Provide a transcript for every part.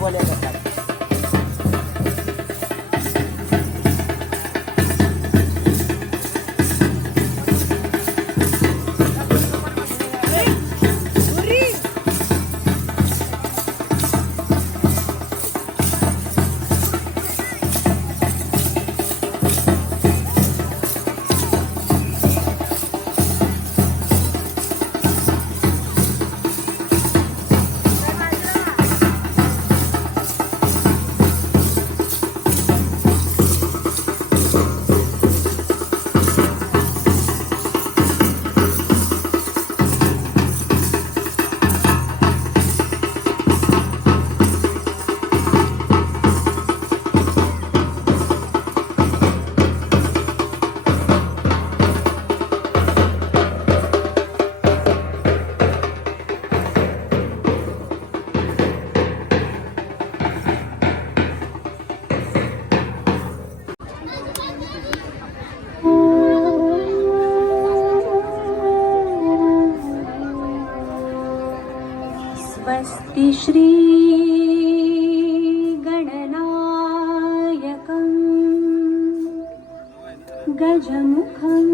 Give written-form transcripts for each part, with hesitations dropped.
बोले स्वस्ति श्री गणनायकं गजमुखं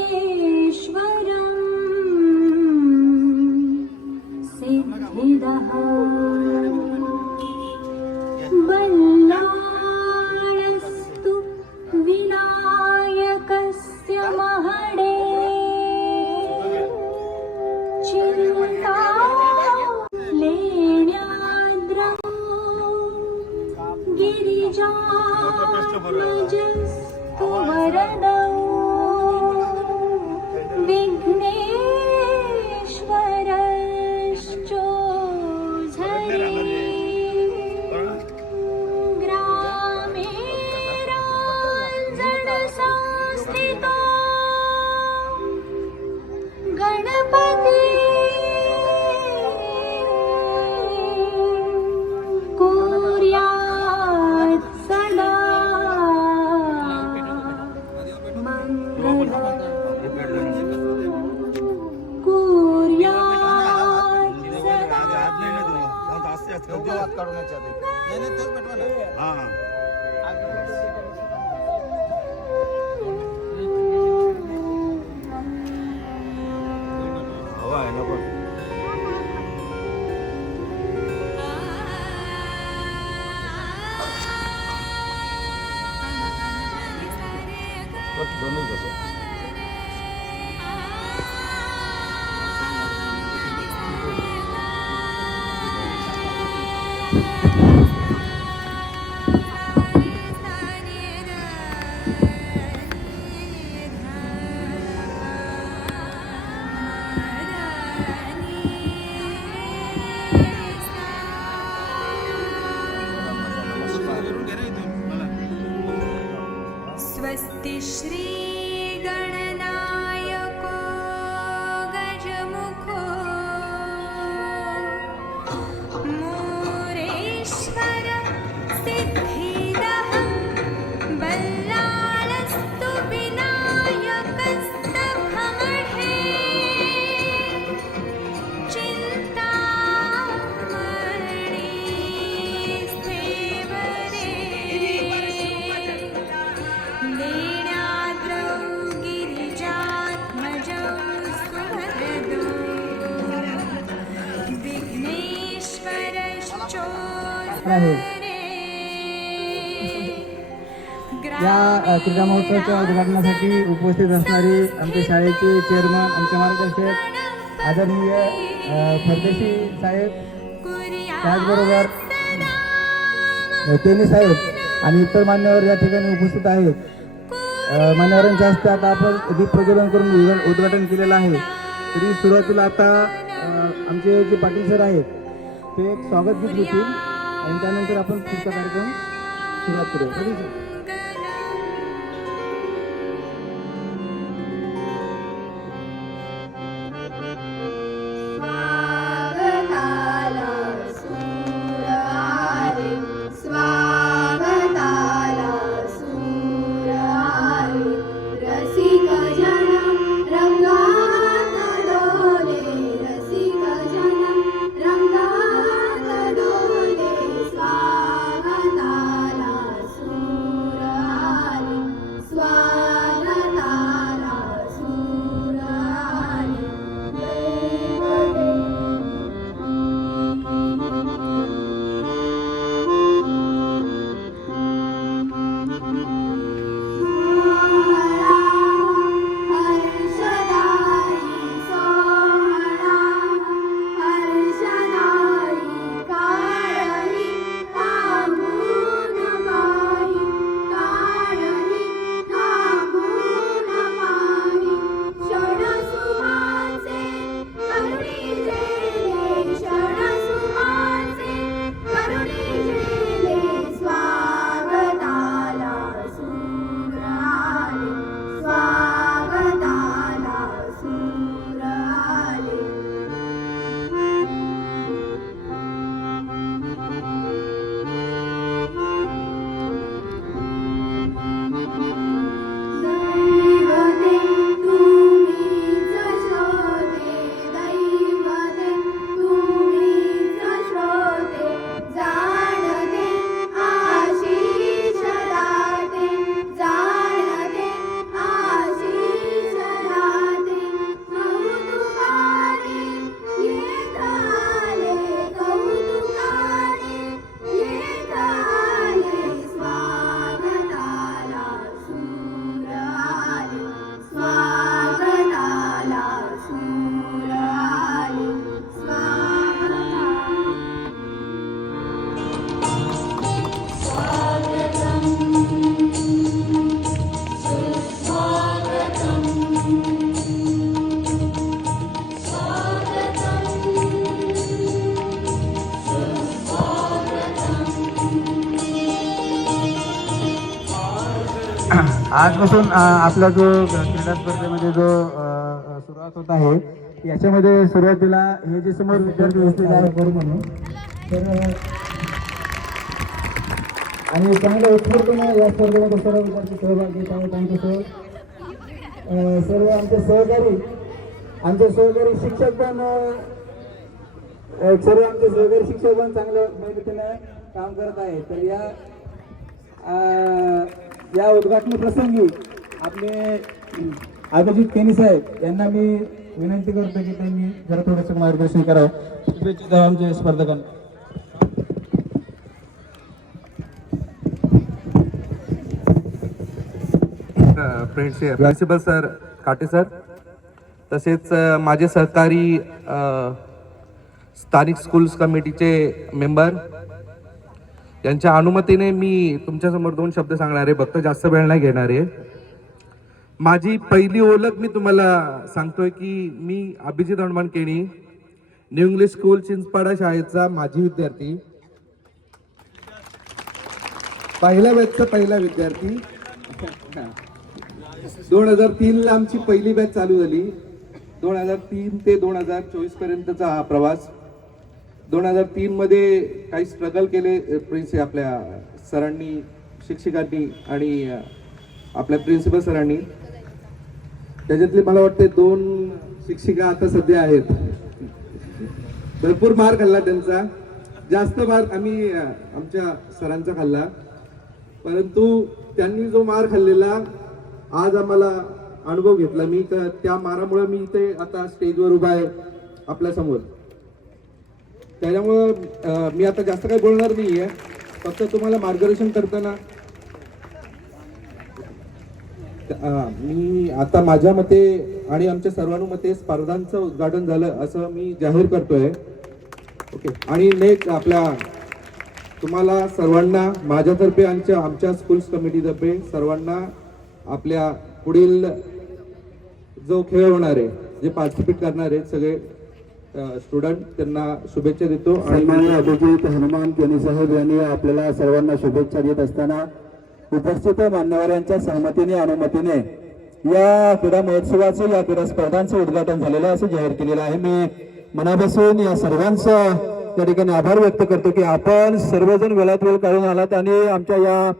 मूरेश्वरं सिद्धिदः बल्लाळस्तु विनायकस्य महडे गिरिजास्तु वरदौ विघ्नेश्वरश्चोझरे ग्रामे राञ्जनसंस्थितो गणपति स्वस्ति श्री गणनायको गजमुखो मूरेश्वर सिद्धिदः बल्लाळस्तु विनायकस्तभमढे चिन्तामणि स्थेवरे लीलाद्रौ गिरिजात्मजौ सुभद्रदौ विघ्नेश्वरश्चोत्तरे या क्रीडा महोत्सवाच्या उद्घाटनासाठी उपस्थित असणारे आमच्या शाळेचे चेअरमन आमचे मार्गदर्शक आदरणीय परदेशी साहेब, त्याचबरोबर तेनी साहेब आणि इतर मान्यवर या ठिकाणी उपस्थित आहेत. मान्यवरांच्या हस्ते आता आपण दीप प्रज्वलन करून उद्घाटन केलेलं आहे. तरी सुरुवातीला आता आमचे जे पाटील सर आहेत ते एक स्वागत गीत घेतील आणि त्यानंतर आपण पुढचा कार्यक्रम सुरुवात करूया. रसिक जन आजपासून आपला जो क्रीडा स्पर्धेमध्ये जो सुरुवात होत आहे याच्यामध्ये सुरुवातीला हे जे समोर विद्यार्थी बसलेले आहे करू म्हणून तर आणि चांगल्या उत्स्फूर्तपणे या स्पर्धेमध्ये सर्व विद्यार्थी सहभाग घेत आहेत. आमचे सर्व आमचे सहकारी शिक्षक पण सर्व आमचे सहकारी शिक्षक पण चांगल्या पद्धतीने काम करत आहेत. तर या उद्घाटन प्रसंगी आपले अभिजित केनी साहेब यांना मी विनंती करतो की त्यांनी जरा थोडंसं मार्गदर्शन करावं. शुभेच्छा द्यावं आमच्या स्पर्धकांना. प्रिन्सिपल सर काटे सर तसेच माझे सहकारी स्थानिक स्कूल्स कमिटीचे मेंबर यांच्या अनुमतीने मी तुमच्यासमोर 2 शब्द सांगणार आहे. फक्त जास्त वेळ नाही घेणार आहे. माझी पहिली ओळख मी तुम्हाला सांगतोय की मी Abhijit Hanuman Keni new English school Chinchpada शाळेचा माजी विद्यार्थी, पहिल्या बॅचचा पहिला विद्यार्थी. 2003 ला आमची पहिली बॅच चालू झाली. 2003 ते 2024 पर्यंतचा हा प्रवास. 2003 मध्ये काही स्ट्रगल केले आपल्या सरांनी, शिक्षकांनी आणि आपल्या प्रिन्सिपल सरांनी. त्याच्यातले मला वाटते 2 शिक्षिका आता सध्या आहेत. भरपूर मार खाल्ला त्यांचा, जास्त मार आम्ही आमच्या सरांचा खाल्ला, परंतु त्यांनी जो मार खाल्लेला आज आम्हाला अनुभव घेतला मी, तर त्या मारामुळे मी इथे आता स्टेजवर उभा आहे आपल्या समोर. त्याच्यामुळं मी आता जास्त काही बोलणार नाहीये. फक्त तुम्हाला मार्गदर्शन करताना मी आता माझ्या मते आणि आमच्या सर्वांमते स्पर्धांचं उद्घाटन झालं असं मी जाहीर करतोय. ओके. आणि नेक्स्ट आपल्या तुम्हाला सर्वांना माझ्यातर्फे आणि आमच्या स्कूल्स कमिटीतर्फे सर्वांना आपल्या पुढील जो खेळ होणार आहे, जे पार्टिसिपेट करणार आहेत सगळे स्टुडंट, त्यांना शुभेच्छा देतो. आणि अभिजित हनुमान केनी साहेब यांनी आपल्याला सर्वांना शुभेच्छा देत असताना उपस्थित मान्यवरांच्या सहमतीने अनुमतीने या क्रीडा महोत्सवाचं, या क्रीडा स्पर्धांचं उद्घाटन झालेलं असं जाहीर केलेलं आहे. मी मनापासून या सर्वांचं त्या ठिकाणी आभार व्यक्त करतो की आपण सर्वजण वेळात वेळ काढून आलात आणि आमच्या या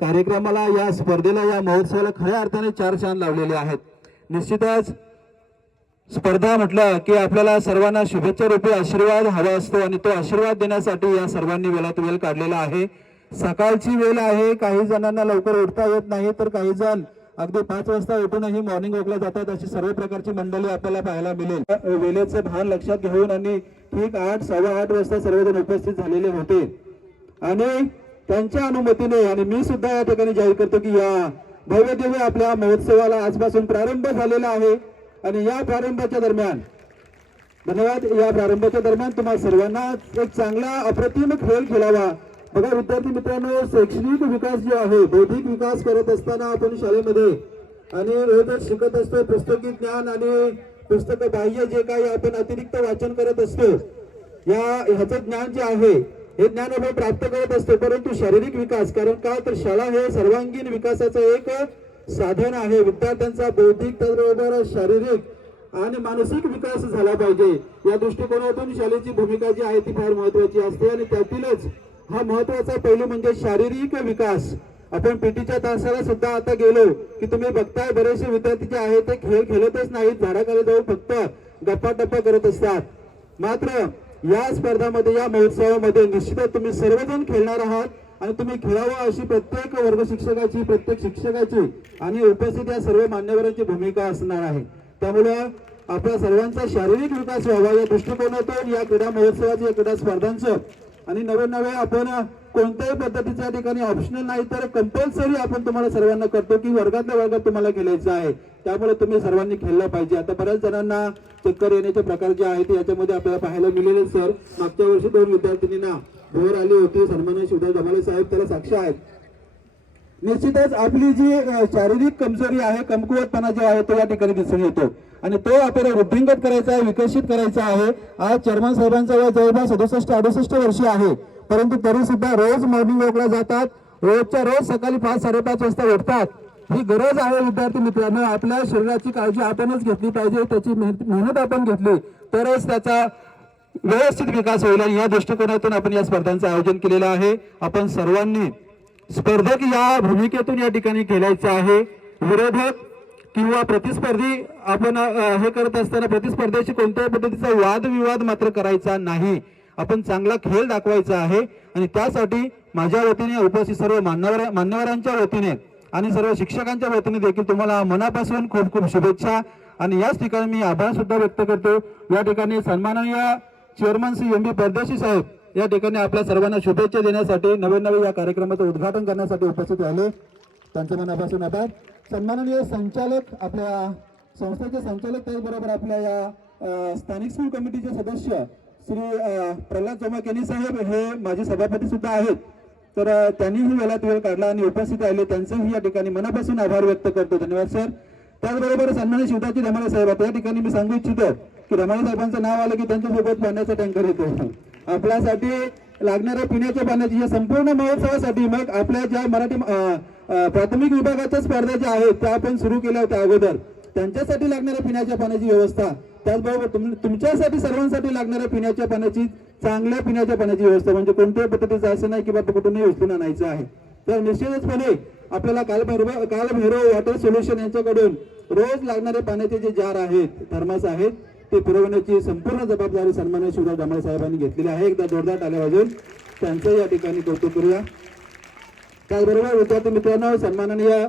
कार्यक्रमाला, या स्पर्धेला, या महोत्सवाला खऱ्या अर्थाने 4 चांद लावलेले आहेत. निश्चितच स्पर्धा म्हटलं की आपल्याला सर्वांना शुभेच्छा रूपी आशीर्वाद हवा असतो आणि तो आशीर्वाद देण्यासाठी या सर्वांनी वेळात वेळ काढलेला आहे. सकाळची वेळ आहे, काही जणांना लवकर उठता येत नाही, तर काही जण अगदी 5 वाजता उठूनही मॉर्निंग वॉकला जातात. अशी सर्व प्रकारची मंडळी आपल्याला पाहायला मिळेल. वेळेचे भान लक्षात घेऊन आणि ठीक 8, 8:15 वाजता सर्वजण उपस्थित झालेले होते आणि त्यांच्या अनुमतीने आणि मी सुद्धा या ठिकाणी जाहीर करतो की या भव्य दिव्य आपल्या महोत्सवाला आजपासून प्रारंभ झालेला आहे. आणि या प्रारंभाच्या दरम्यान धन्यवाद. या प्रारंभाच्या दरम्यान तुम्हाला सर्वांना एक चांगला अप्रतिम खेळ खेळावा. बघा विद्यार्थी मित्रांनो, शैक्षणिक विकास जो आहे, बौद्धिक विकास करत असताना आपण शाळेमध्ये आणि रोजच शिकत असतो. पुस्तकी ज्ञान आणि पुस्तक बाह्य जे काही आपण अतिरिक्त वाचन करत असतो, ह्याचं ज्ञान जे आहे हे ज्ञान आपण प्राप्त करत असतो. परंतु शारीरिक विकास, कारण का तर शाळा हे सर्वांगीण विकासाचं एक साधन आहे. विद्यार्थ्यांचा बौद्धिक त्याचबरोबर शारीरिक आणि मानसिक विकास झाला पाहिजे. या दृष्टिकोनातून शाळेची भूमिका जी आहे ती फार महत्वाची असते आणि त्यातीलच हा महत्वाचा पैलू म्हणजे शारीरिक विकास. आपण पीटीच्या तासाला सुद्धा आता गेलो की तुम्ही बघताय बरेचसे विद्यार्थी जे आहेत ते खेळ खेळतच नाहीत, झाडाखाली जाऊन फक्त गप्पा टप्पा करत असतात. मात्र या स्पर्धामध्ये, या महोत्सवामध्ये निश्चितच तुम्ही सर्वजण खेळणार आहात आणि तुम्ही खेळावं अशी प्रत्येक वर्ग शिक्षकाची, प्रत्येक शिक्षकाची आणि उपस्थित या सर्व मान्यवरांची भूमिका असणार आहे. त्यामुळे आपल्या सर्वांचा शारीरिक विकास व्हावा या दृष्टिकोनातून या क्रीडा महोत्सवाचं, या क्रीडा स्पर्धांचं आणि नवे आपण कोणत्याही पद्धतीच्या ठिकाणी ऑप्शनल नाही तर कंपल्सरी आपण तुम्हाला सर्वांना करतो की वर्गातल्या वर्गात तुम्हाला खेळायचं आहे. त्यामुळे तुम्ही सर्वांनी खेळलं पाहिजे. आता बऱ्याच जणांना चक्कर येण्याचे प्रकार जे आहेत याच्यामध्ये आपल्याला पाहायला मिळेल. सर, मागच्या वर्षी 2 विद्यार्थिनींना भोर आली होती, सन्माननीय शिवदास धमाले साहेब त्याला साक्ष आहेत. निश्चितच आपली जी शारीरिक कमजोरी आहे, कमकुवतपणा जो आहे तो या ठिकाणी दिसून येतो आणि तो आपल्याला वृद्धिंगत करायचा आहे, विकसित करायचा आहे. आज चेअरमन साहेबांचा वय जवळपास 67-68 वर्ष आहे, परंतु तरी सुद्धा रोज मॉर्निंग वॉकला जातात. रोजच्या रोज सकाळी 5-5:30 वाजता उठतात ही गरज आहे विद्यार्थी मित्रांनो. आपल्या शरीराची काळजी आपणच घेतली पाहिजे, त्याची मेहनत आपण घेतली तरच त्याचा व्यवस्थित विकास होईल. आणि या दृष्टिकोनातून आपण या स्पर्धांचं आयोजन केलेलं आहे. आपण सर्वांनी स्पर्धक या भूमिकेतून या ठिकाणी खेळायचं आहे. विरोधक किंवा प्रतिस्पर्धी आपण हे करत असताना प्रतिस्पर्ध्याशी कोणत्याही पद्धतीचा वादविवाद मात्र करायचा नाही. आपण चांगला खेळ दाखवायचा आहे. आणि त्यासाठी माझ्या वतीने उपस्थित सर्व मान्यवरांच्या वतीने आणि सर्व शिक्षकांच्या वतीने देखील तुम्हाला मनापासून खूप खूप शुभेच्छा. आणि याच ठिकाणी मी आभार सुद्धा व्यक्त करतो. या ठिकाणी सन्माननीय चेअरमन श्री एम बी परदेशी साहेब या ठिकाणी आपल्या सर्वांना शुभेच्छा देण्यासाठी नवे या कार्यक्रमाचं उद्घाटन करण्यासाठी उपस्थित राहिले. त्यांचं मनापासून आभार. सन्माननीय संचालक, आपल्या संस्थेचे संचालक, त्याचबरोबर आपल्या या स्थानिक स्कूल कमिटीचे सदस्य श्री प्रल्हाद जोमाकेनी साहेब हे माजी सभापती सुद्धा आहेत. तर त्यांनीही वेळात वेळ काढला आणि उपस्थित राहिले. त्यांचंही या ठिकाणी मनापासून आभार व्यक्त करतो. धन्यवाद सर. त्याचबरोबर सन्माननीय शिवदाजी धमाळे साहेब, आता या ठिकाणी मी सांगू इच्छितो की धमाळे साहेबांचं नाव आलं की त्यांच्यासोबत पाण्याचा टँकर येतो. आपल्यासाठी लागणाऱ्या पिण्याच्या पाण्याची या संपूर्ण महोत्सवासाठी मग आपल्या ज्या मराठी प्राथमिक विभागाच्या स्पर्धा ज्या आहेत त्या आपण सुरू केल्या होत्या अगोदर, त्यांच्यासाठी लागणाऱ्या पिण्याच्या पाण्याची व्यवस्था, त्याचबरोबर तुमच्यासाठी सर्वांसाठी लागणाऱ्या पिण्याच्या पाण्याची, चांगल्या पिण्याच्या पाण्याची व्यवस्था, म्हणजे कोणत्याही पद्धतीचं असं नाही की बाबा कुठूनही उचलून आणायचं आहे. तर निश्चितपणे आपल्याला कालभैरव वॉटर सोल्युशन यांच्याकडून रोज लागणारे पाण्याचे जे जार आहेत, थर्मास आहेत, ते पुरवण्याची संपूर्ण जबाबदारी सन्माननीय शिवदास धमाळे साहेबांनी घेतलेली आहे. एकदा जोरदार टाळ्या वाजवून त्यांचं या ठिकाणी कौतुक करूया. त्याचबरोबर विद्यार्थी मित्रांनो, सन्माननीय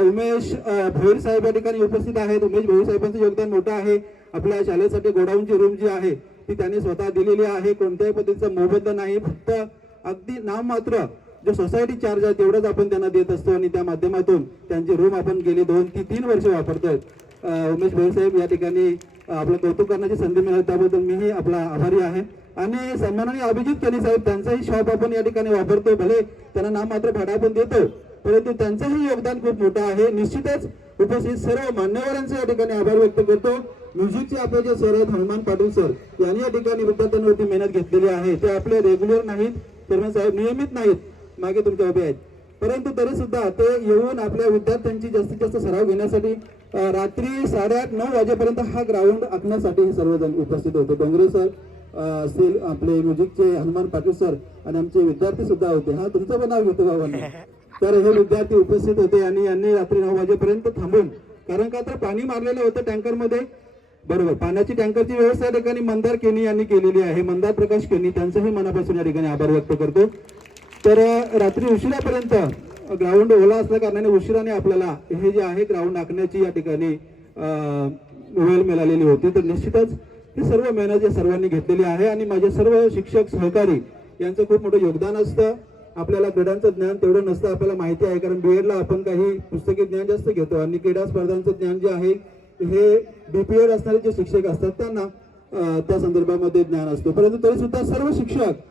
उमेश भोईर साहेब या ठिकाणी उपस्थित आहेत. उमेश भोईर साहेबांचं योगदान मोठं आहे. आपल्या शाळेसाठी गोडाऊनची रूम जी आहे ती त्यांनी स्वतः दिलेली आहे. कोणत्याही पद्धतीचा मोबदला नाही, फक्त अगदी नाम मात्र जो सोसायटी चार्ज आहे तेवढंच आपण त्यांना देत असतो आणि त्या माध्यमातून त्यांची रूम आपण गेली 2 ते 3 वर्ष वापरतोय. उमेश भोईर साहेब या ठिकाणी आपलं कौतुक करण्याची संधी मिळाली, त्याबद्दल मीही आपला आभारी आहे. आणि सन्माननीय अभिजित केनी साहेब, त्यांचाही शॉप आपण या ठिकाणी वापरतो. भले त्यांना नाम मात्र भाडा आपण देतो, परंतु त्यांचंही योगदान खूप मोठं आहे. निश्चितच उपस्थित सर्व मान्यवरांचे या ठिकाणी आभार व्यक्त करतो. म्युझिकचे आपले जे सर आहेत हनुमान पाटील सर, यांनी या ठिकाणी विद्यार्थ्यांवरती मेहनत घेतलेली आहे. ते आपले रेग्युलर नाहीत, चेअरमन साहेब नियमित नाहीत, मागे तुमच्या उभे आहेत, परंतु तरी सुद्धा ते येऊन आपल्या विद्यार्थ्यांची जास्तीत जास्त सराव घेण्यासाठी रात्री 8:30-9 वाजेपर्यंत हा ग्राउंड आखण्यासाठी हे सर्वजण उपस्थित होते. डोंगरे सर असतील, आपले म्युझिकचे हनुमान पाटील सर आणि आमचे विद्यार्थी सुद्धा होते. हा तुमचं पण नाव घेतो बाबांनी. तर हे विद्यार्थी उपस्थित होते आणि यांनी रात्री 9 वाजेपर्यंत थांबून, कारण का तर पाणी मारलेलं होतं टँकरमध्ये, बरोबर, पाण्याची टँकरची व्यवस्था या ठिकाणी मंदार केनी यांनी केलेली आहे. मंदार प्रकाश केनी, त्यांचंही मनापासून या ठिकाणी आभार व्यक्त करतो. तर रात्री उशिरापर्यंत ग्राउंड ओला असल्या कारणाने उशिराने आपल्याला हे जे आहे ग्राउंड आखण्याची या ठिकाणी वेळ मिळालेली होती. तर निश्चितच ही सर्व मेहनत या सर्वांनी घेतलेली आहे आणि माझे सर्व शिक्षक सहकारी यांचं खूप मोठं योगदान असतं. आपल्याला क्रीडांचं ज्ञान तेवढं नसतं, आपल्याला माहिती आहे, कारण बीएडला आपण काही पुस्तकी ज्ञान जास्त घेतो आणि क्रीडा स्पर्धांचं ज्ञान जे आहे हे बीपीएड असणारे जे शिक्षक असतात त्यांना त्या संदर्भामध्ये ज्ञान असतो. परंतु तरी सुद्धा सर्व शिक्षक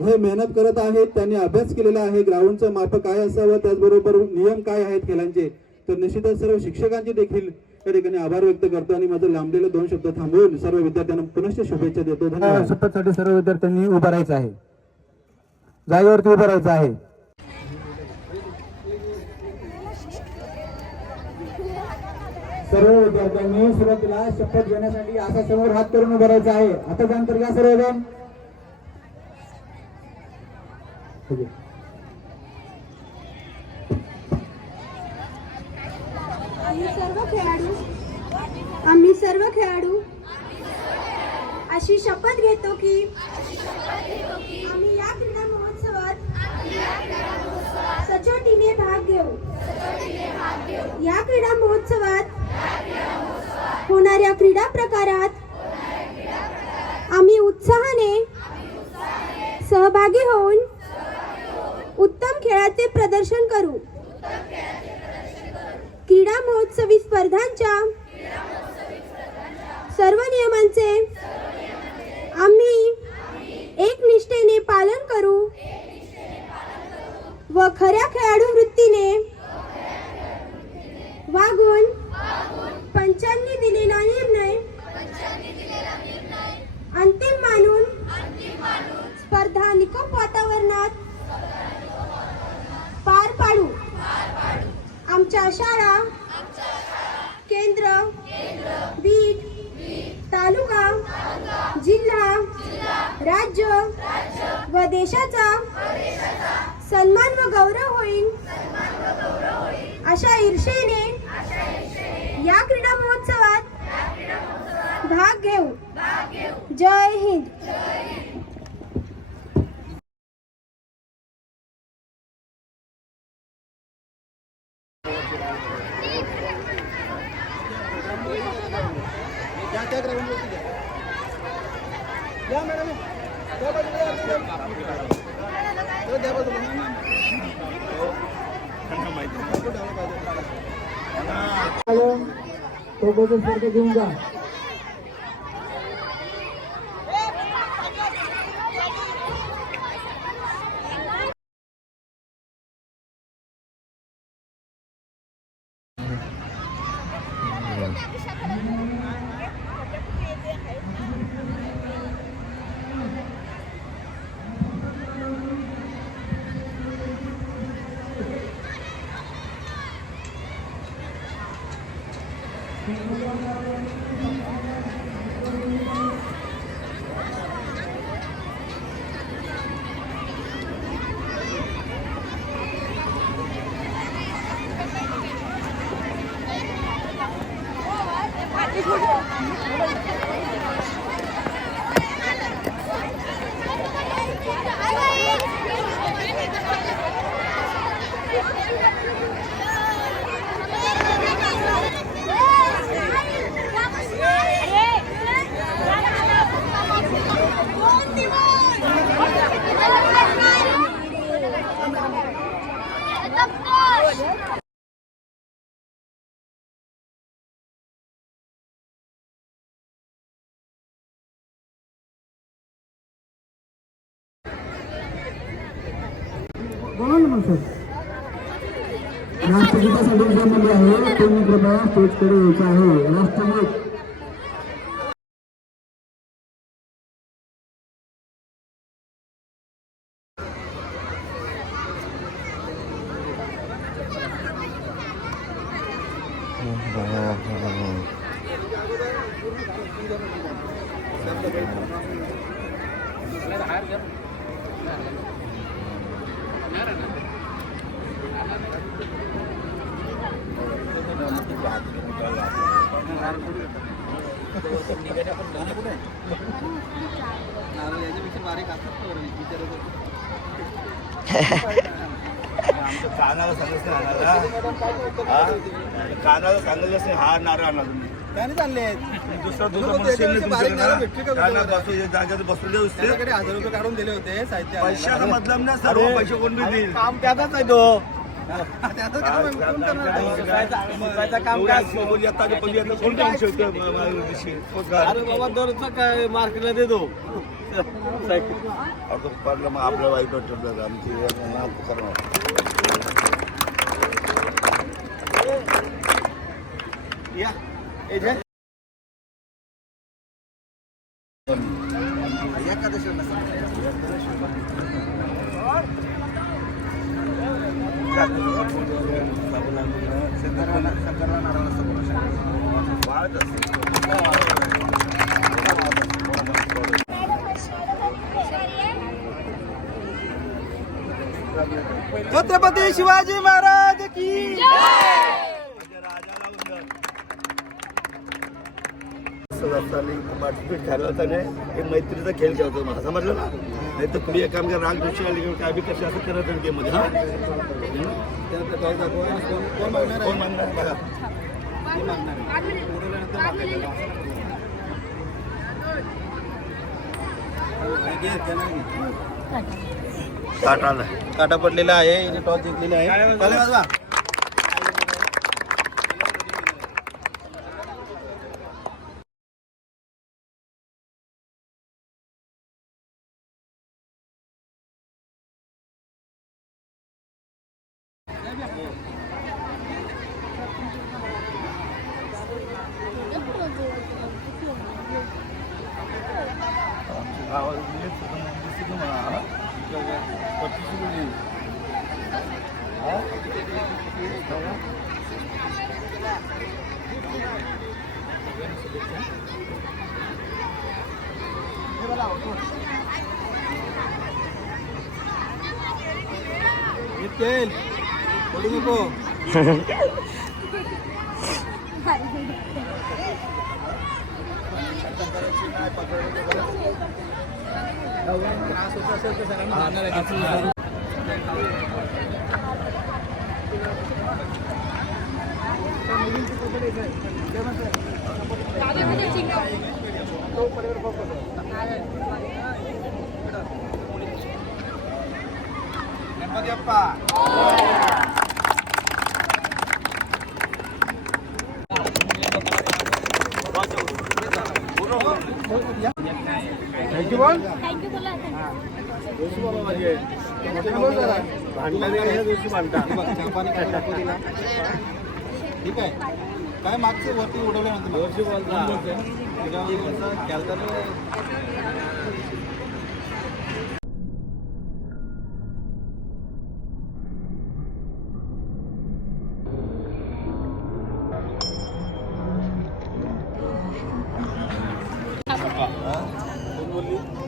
हे मेहनत करत आहेत, त्यांनी अभ्यास केलेला आहे. ग्राउंडचं माप काय असावं, त्याचबरोबर नियम काय आहेत खेळांचे. तर निश्चितच सर्व शिक्षकांचे देखील या ठिकाणी आभार व्यक्त करतो आणि माझं लांबलेले 2 शब्द थांबवून सर्व विद्यार्थ्यांना पुनश्च शुभेच्छा देतो. धन्यवाद. शपथसाठी सर्व विद्यार्थ्यांनी उभं राहायचं आहे, जागेवरती उभं राहायचं आहे. सर्व विद्यार्थ्यांनी सुरुवातीला शपथ घेण्यासाठी असा समोर हात करून उभं राहायचं आहे. आता त्यानंतर या सर्वजण आम्ही सर्व खेळाडू अशी शपथ घेतो की आम्ही या क्रीडा महोत्सवात सचोटीने भाग घेऊ. या क्रीडा महोत्सवात होणाऱ्या क्रीडा प्रकारात आम्ही उत्साहाने सहभागी होऊन उत्तम खेळाचे प्रदर्शन करू. क्रीडा महोत्सवी स्पर्धांच्या सर्व नियमांचे आम्ही एकनिष्ठेने पालन करू व खऱ्या खेळाडू वृत्तीने वागून पंचांनी दिलेला निर्णय अंतिम मानून स्पर्धा निकोप वातावरणात पार पाडू. आमच्या शाळा राज्य व देशाचा सन्मान व गौरव होईल अशा ईर्षेने या क्रीडा महोत्सवात भाग घेऊ. जय हिंद. तो बदल सारखं घेऊन जा. बोला ना मग सर. राष्ट्रगीतासाठी जो मुलगा आहे त्यांनी कृपया स्टेजकडे यायचं आहे. राष्ट्रगीत कानाला सांगितलं कानाला सांगितलं नाही. हा नारळ आणला तुम्ही त्याने चालले दुसरा जागेत बसलेले होते. 1000 रुपये काढून दिले होते साहित्य. पैशाचा मतलब ना सर्व पैसे कोण बी देईल. काम त्याचाच आहे तो. काम काय कोण देऊ शकतो. अरे बाबा 2 काय मार्केटला देतो. पडलं मग आपल्या वाईट वाटतं आमची या छत्रपती शिवाजी महाराज की पार्टिसिपेट करायला होता नाही. एक मैत्रीचा खेळ खेळतो मला समजलं ना. नाही तर तुम्ही एक काम करा राग दृष्टी आली किंवा काय बी कसे असं करत नाही गेम मध्ये. कोण मागणार बघा. काटा पडलेला आहे. टॉस जिंकलेला आहे. ठीक आहे काय मागचे वरती उडवल्यानंतर वर्षी बोलता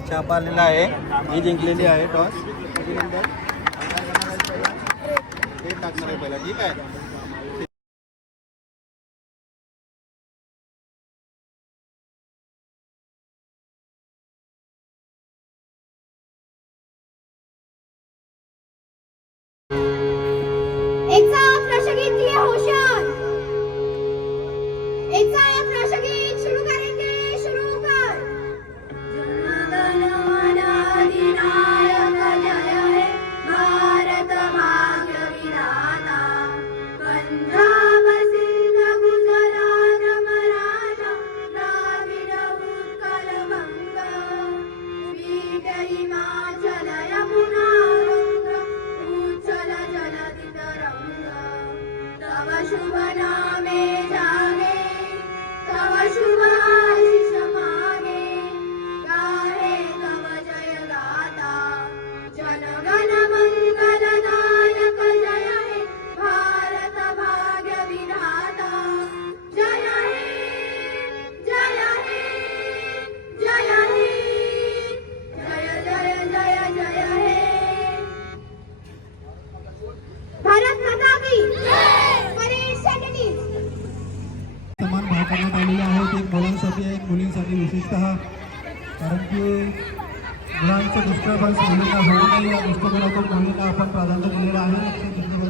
छापा आलेला आहे ही जिंकलेली आहे टॉस त्याच्यानंतर हे टाकणार आहे पहिला ठीक आहे एक साथ राष्ट्रगीत की होशियार एक साथ राष्ट्रगीत शुरू करेंगे शुरू कर जनगण मन अधिनायक जय हे भारत भाग्य विधाता पंजाब सिंध गुजरात मराठा द्राविड उत्कल बंग स्वीट हिमाचल यमुना उच्चल जलधि तरंग तव शुभ नामे जागे तव शुभ आशीष मागे गाहे तव जय गाता जनगण मंगलदायक जय हे भारत भाग्य विधाता जय हे जय हे जय हे जय जय जय जय हे भारत माता की परेश सेनानी समान भाग करण्यात आलेले आहेत एक मुलांसाठी आहे एक मुलींसाठी विशेषतः कारण की मुलांचं डिस्टर्बन्स मुलींना होऊ नये या दृष्टिकोनातून मुलींना आपण प्राधान्य दिलेलं आहे लक्ष दिलं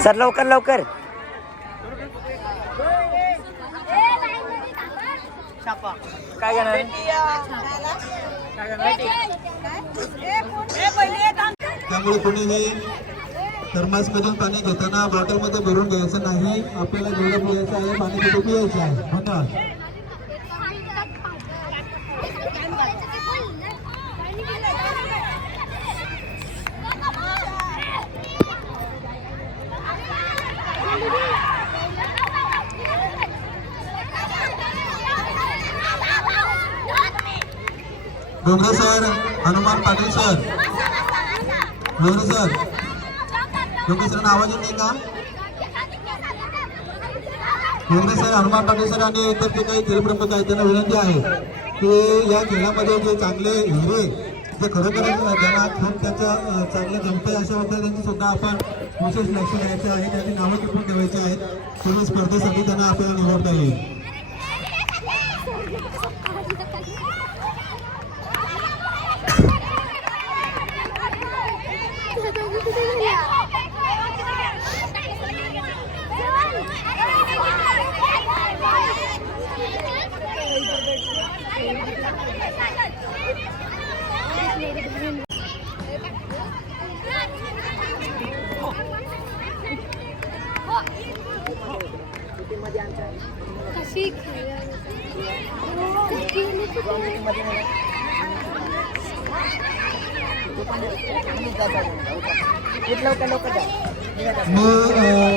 सर लवकर लवकर काय घेणार त्यामुळे कोणीही थर्मासमधून पाणी घेताना बॉटलमध्ये भरून घ्यायचं नाही आपल्याला जेवढं पियायचं आहे पाणी तिथे पियायचं आहे धन्यवाद Dongre sir Hanuman Patil sir Dongre sir Dongre सरांना आवाज येत नाही का डोंगरे सर हनुमान पाटील सर आणि इतर जे काही खेळप्रमुख आहेत त्यांना विनंती आहे की या खेळामध्ये जे चांगले हिरे जे खरोखर ज्यांना खूप त्याचं चांगलं जमतंय अशा होतं त्यांची सुद्धा आपण विशेष लक्ष द्यायचं आहे त्यांनी नावं टिपून ठेवायची आहेत पूर्ण स्पर्धेसाठी त्यांना आपल्याला निवडता येईल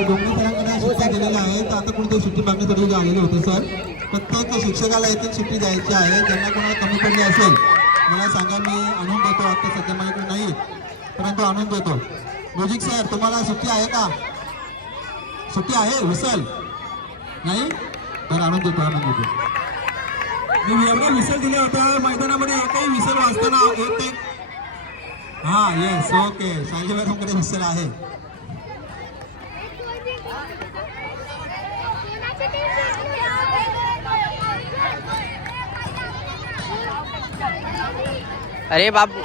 डोंगरेकरांकडे शिट्ट्या दिलेल्या आहेत आता कुठे सुट्टी मागण्यासाठी आलेले होते सर प्रत्येक शिक्षकाला एक सुट्टी द्यायची आहे ज्यांना कोणाला कमी पडली असेल मला सांगा मी आणून देतो आता सध्या माझ्याकडे नाही परंतु आणून देतो म्युझिक सर तुम्हाला सुट्टी आहे का सुट्टी आहे विसल नाही तर आणून देतो मी एवढे विसल दिले होते मैदानामध्ये एकही विसल वाजताना येत नाही. हा येस ओके शालेय मॅडमकडे विसल आहे. अरे बाबू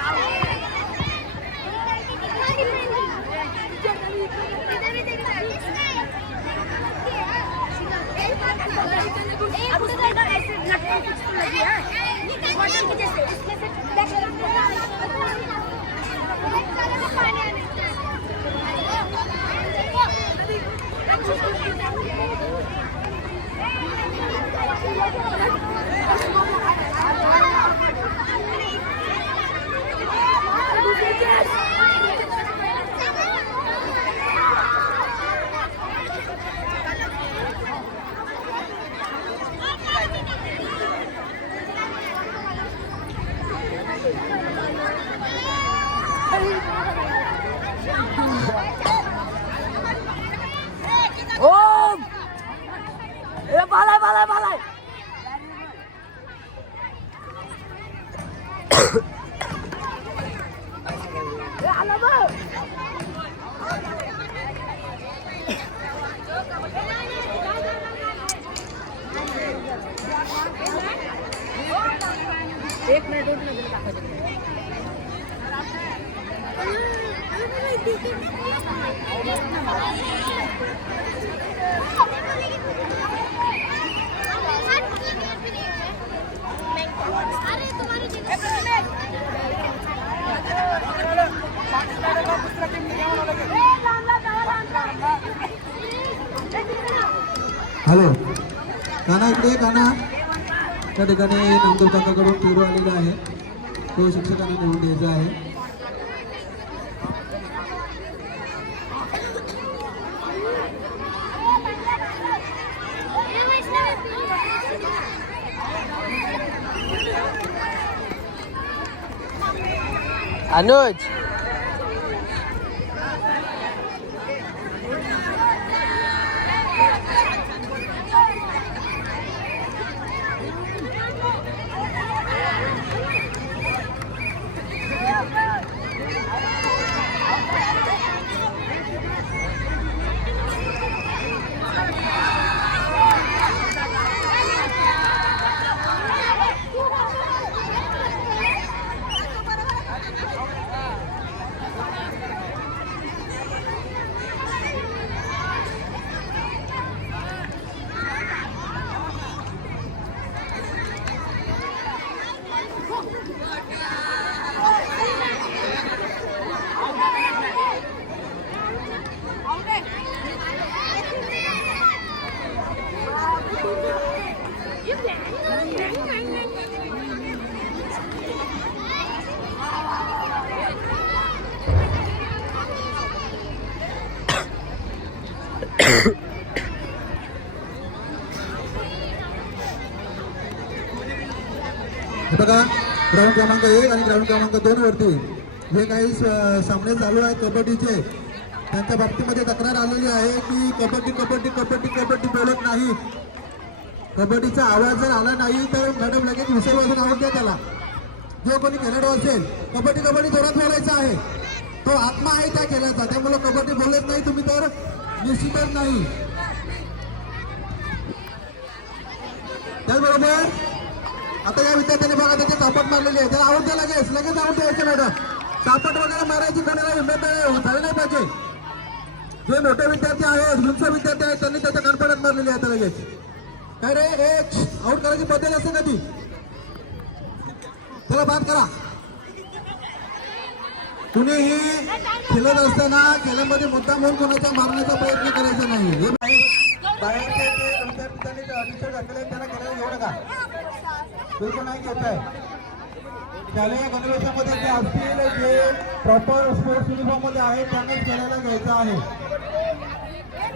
हॅलो काना इकडे काना त्या ठिकाणी नामदेव काकाकडून पेरू आलेला आहे तो शिक्षकांना नेऊन द्यायचा आहे. अनुज बघा ग्राउंड क्रमांक 1 आणि ग्राउंड क्रमांक 2 वरती जे काही सामने चालू आहेत कबड्डीचे त्यांच्या बाबतीमध्ये तक्रार आलेली आहे की कबड्डी कबड्डी कबड्डी कबड्डी बोलत नाही. कबड्डीचा आवाज जर आला नाही तर मॅडम लगेच विसर वाजून आवाज द्या त्याला. जो कोणी खेळाडू असेल कबड्डी कबड्डी जोरात बोलायचा आहे. तो आत्मा आहे त्या खेळाचा त्यामुळे कबड्डी बोलत नाही तुम्ही तर निश्चितच नाही. त्याचबरोबर आता या विद्यार्थ्यांनी बघा त्याचे चापट मारलेली आहे त्याला आवड द्या लगेच लगेच आवड द्यायचं मॅडम. चापट वगैरे मारायची कोणाला हिंमत झाली नाही पाहिजे. जे मोठे विद्यार्थी आहेत उंच विद्यार्थी आहेत त्यांनी त्याच्या कानपडात मारलेली आहे लगेच. काय रे एक आउट करायची पद्धत असते ना ती त्याला बाद करा. कुणीही खेळत असताना खेळामध्ये मुद्दा म्हणून कोणाचा मारण्याचा प्रयत्न करायचा नाही. हे बाहेरचे जे विद्यार्थ्यांनी टी-शर्ट घातलेले त्यांना खेळायला घेऊ नका. बिलकुल नाही घेत आहे. शालेय गणवेशामध्ये जे असतील जे प्रॉपर स्पोर्ट्स युनिफॉर्म मध्ये आहेत त्यांनाच खेळायला घ्यायचं आहे.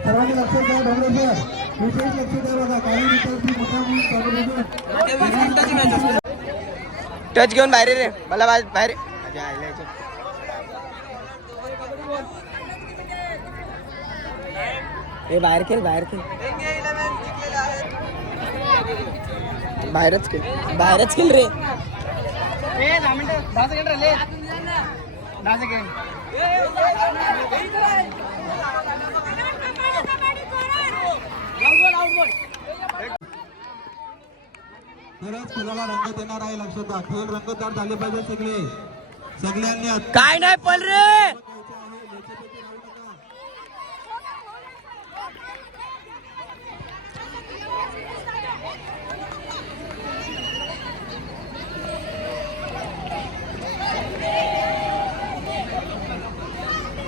सर्वांनी लक्षात घ्या डोंगरेश्वर विशेष लक्ष द्या बघा काही विद्यार्थी मोठ्या टच घेऊन बाहेर रे मला बाहेर हे बाहेर खेळ बाहेरच खेळ रे. तरच खेळाला रंगत येणार आहे. लक्षात घ्या, खेळ रंगतदार झाले पाहिजे सगळ्यांनी. काय नाही पल रे.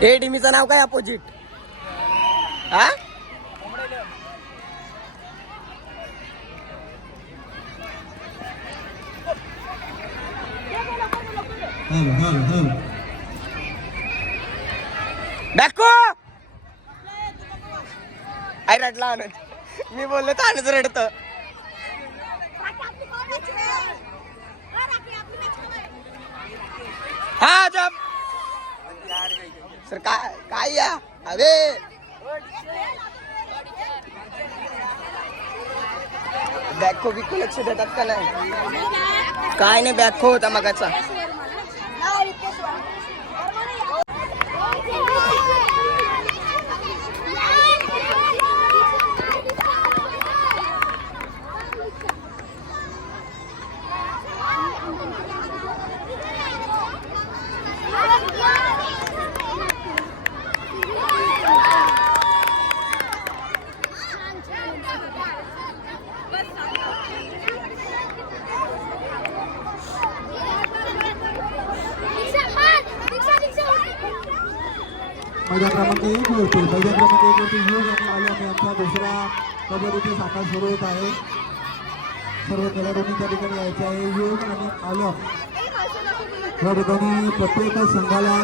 ए टीमीचं नाव काय अपोजिट? हा बॅको आई रडला अनुज. मी बोललो तर अनुज रडत. हा जब सर काय या अबे बॅको बिको लक्ष देतात का नाही? काय नाही बॅको होता मगाचा. मैदा क्रमांक 1 वरती योग आणि आलम यांचा दुसरा कबड्डीचा साखर सुरू होत आहे. सर्व खेळाडूंनी त्या ठिकाणी यायचे आहे. योग आणि आलम या ठिकाणी प्रत्येक संघाला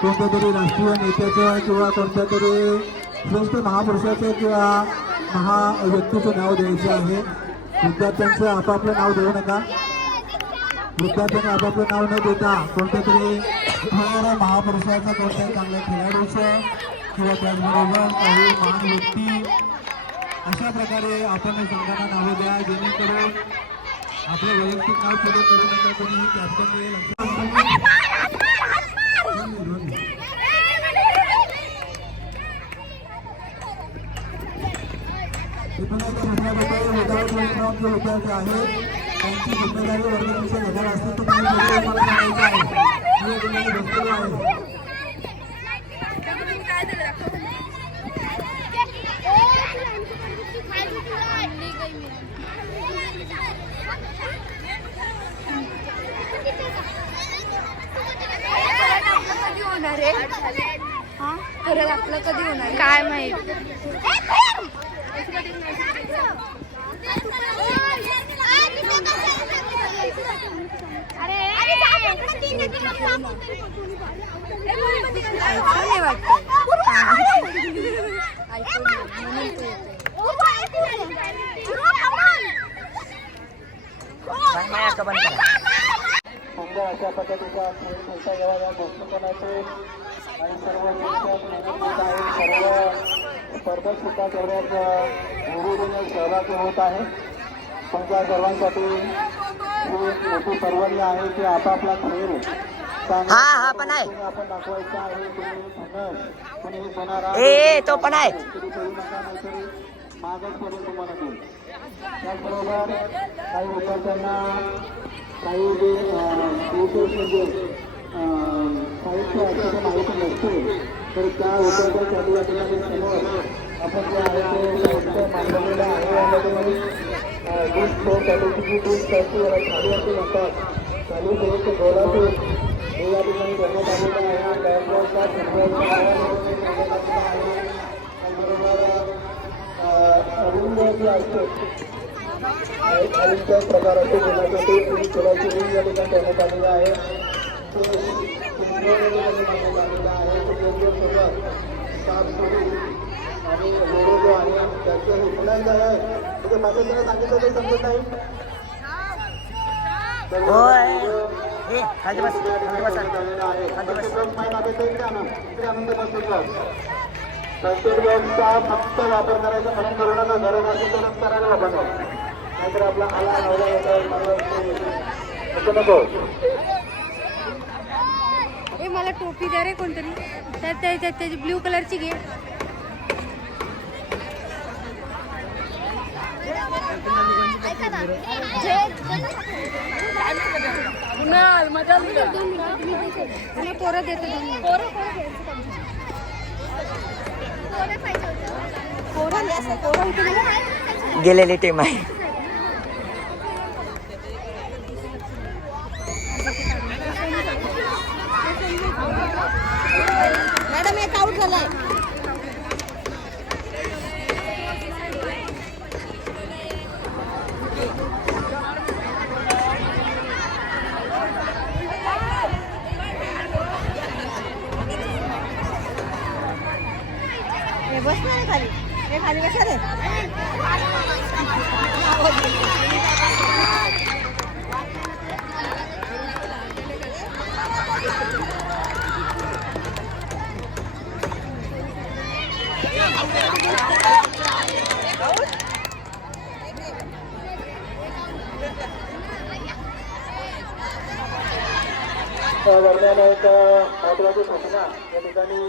कोणत्या तरी राष्ट्रीय नेत्याचं किंवा कोणत्या तरी श्रेष्ठ महापुरुषाचं किंवा महाव्यक्तीचं नाव द्यायचं आहे. विद्यार्थ्यांचं आपापलं नाव देऊ नका. विद्यार्थ्यांनी आपापलं नाव न देता कोणत्या तरी महापुरुषाचं, कोणत्याही चांगल्या खेळाडूचं किंवा त्याचबरोबर काही महान व्यक्ती अशा प्रकारे आपण संघांना नावं द्या, जेणेकरून आपलं वैयक्तिक नाव पुढे करू नका कोणीही. कॅप्टन विद्यार्थी आहेत त्यांची जिम्मेदारी वर्गांच्या घड्याळ असते. तुम्हाला सांगायचं आहे मी तुम्हाला बसलेलो आहे. परत आपलं कधी होणार काय माहित. अशा पद्धतीचा खेळ खेळता यावा या दृष्टिकोनाचे आणि सर्व स्पर्धक सुद्धा तेवढ्याच निवडीने सहभागी होत आहे. तुमच्या सर्वांसाठी ही मोठी पर्वणी आहे की आपापला खेळ हा पण आहे. आपण दाखवायचा आहे. तुम्ही होणारा तो पण आहे. मागच पडेल तुम्हाला ते. त्याचबरोबर काही विद्यार्थ्यांना काही जे म्हणजे साहित्य असं माहिती नसते तर त्या विद्यार्थ्यांसाठी या ठिकाणी समोर आपण जे आहे ते साहित्य मांडलेलं आहे. यामध्ये डिश फ्लोर कॅटेगरी डिश करते याला खाली असे म्हणतात. चालू सेवेचे गोलापूर हे या ठिकाणी करण्यात आलेलं आहे. बॅटबॉलचा फुटबॉलचा आहे. त्याचबरोबर अरुंद जे असते अरुंद प्रकाराचे खेळण्यासाठी तुम्ही खेळाची रिंग या ठिकाणी करण्यात आलेलं आहे. आणि लोडो जो आहे त्याचं मुलांचं आहे म्हणजे माझ्या सांगितलं तरी समजत नाही. आनंद बसतो फर्स्ट बॉक्सचा फक्त वापर करायचा म्हणून करू नका. गरज असेल तरच करायला वापरतो, नाहीतर आपला आला नवरा असं नको. ए मला टोपी द्या रे कोणतरी, त्याची ब्ल्यू कलरची घे. पोरं देतो गेलेली टीम आहे. मॅडम एक आउट झालाय. बस नाही खाली, हे खाली बसा रे. दरम्यान एक महत्वाची सूचना या ठिकाणी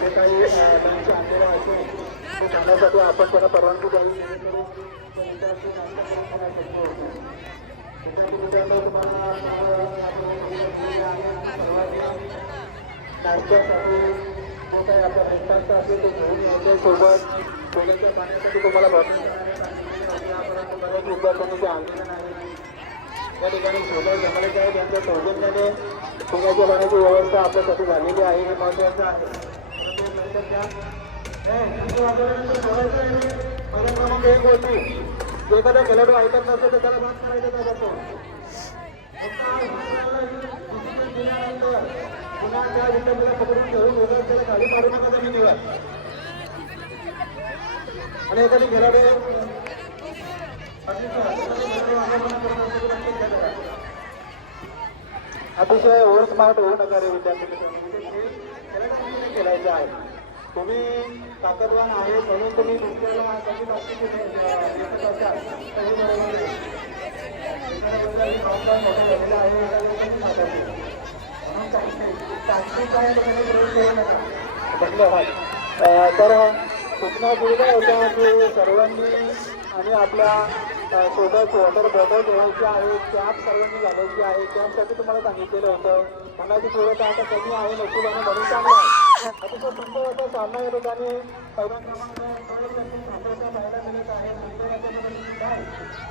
जे काही लंच आणलेलं असेल ते खाण्यासाठी आपण त्याला परवानगी द्यावी, जेणेकरून त्याच्याशी नाश्ता करून खाण्यास शक्य होते. त्यासाठी मित्रांनो तुम्हाला नाश्त्यासाठी जो काही आपला ब्रेकफास्ट असेल तो घेऊन यायचे. सोबत सोड्याच्या पाण्यासाठी तुम्हाला बॉटल यापर्यंत बऱ्याच विद्यार्थ्यांनी ते आणलेलं नाही. या ठिकाणी सोडा जमलेले आहे, त्यांच्या सौजन्याने सोड्याच्या पाण्याची व्यवस्था आपल्यासाठी झालेली आहे, हे महत्त्वाचं आहे. क्रमांक 1 होती, एखादा खेळाडू ऐकत नसेल तर त्याला बंद करायचं जातो. पुन्हा त्या विद्यार्थ्याला पकडून घेऊन वगैरे त्याला गाडी मारू नका जमिनीवर. आणि एखादी खेळाडू अतिशय ओव्हर स्मार्ट होऊ नका रे विद्यार्थी. खेळायचं आहे, तुम्ही ताकदवान आहे म्हणून तुम्ही दुसऱ्याला कमी बाबतीत येत असाल तरी बरोबर आहे. धन्यवाद. तर सूचना दिल्या होत्या की सर्वांनी आणि आपल्या सोबत वॉटर बॉटल ठेवायची आहे, कॅप सर्वांनी घालायची आहे. कॅपसाठी तुम्हाला सांगितलेलं होतं. मनाची थोडं आता कमी आहे नशिबाने म्हणून चांगलं आहे. अतिशय सुंदर असा सामना या ठिकाणी पहिला क्रमांक पाहायला मिळत आहे.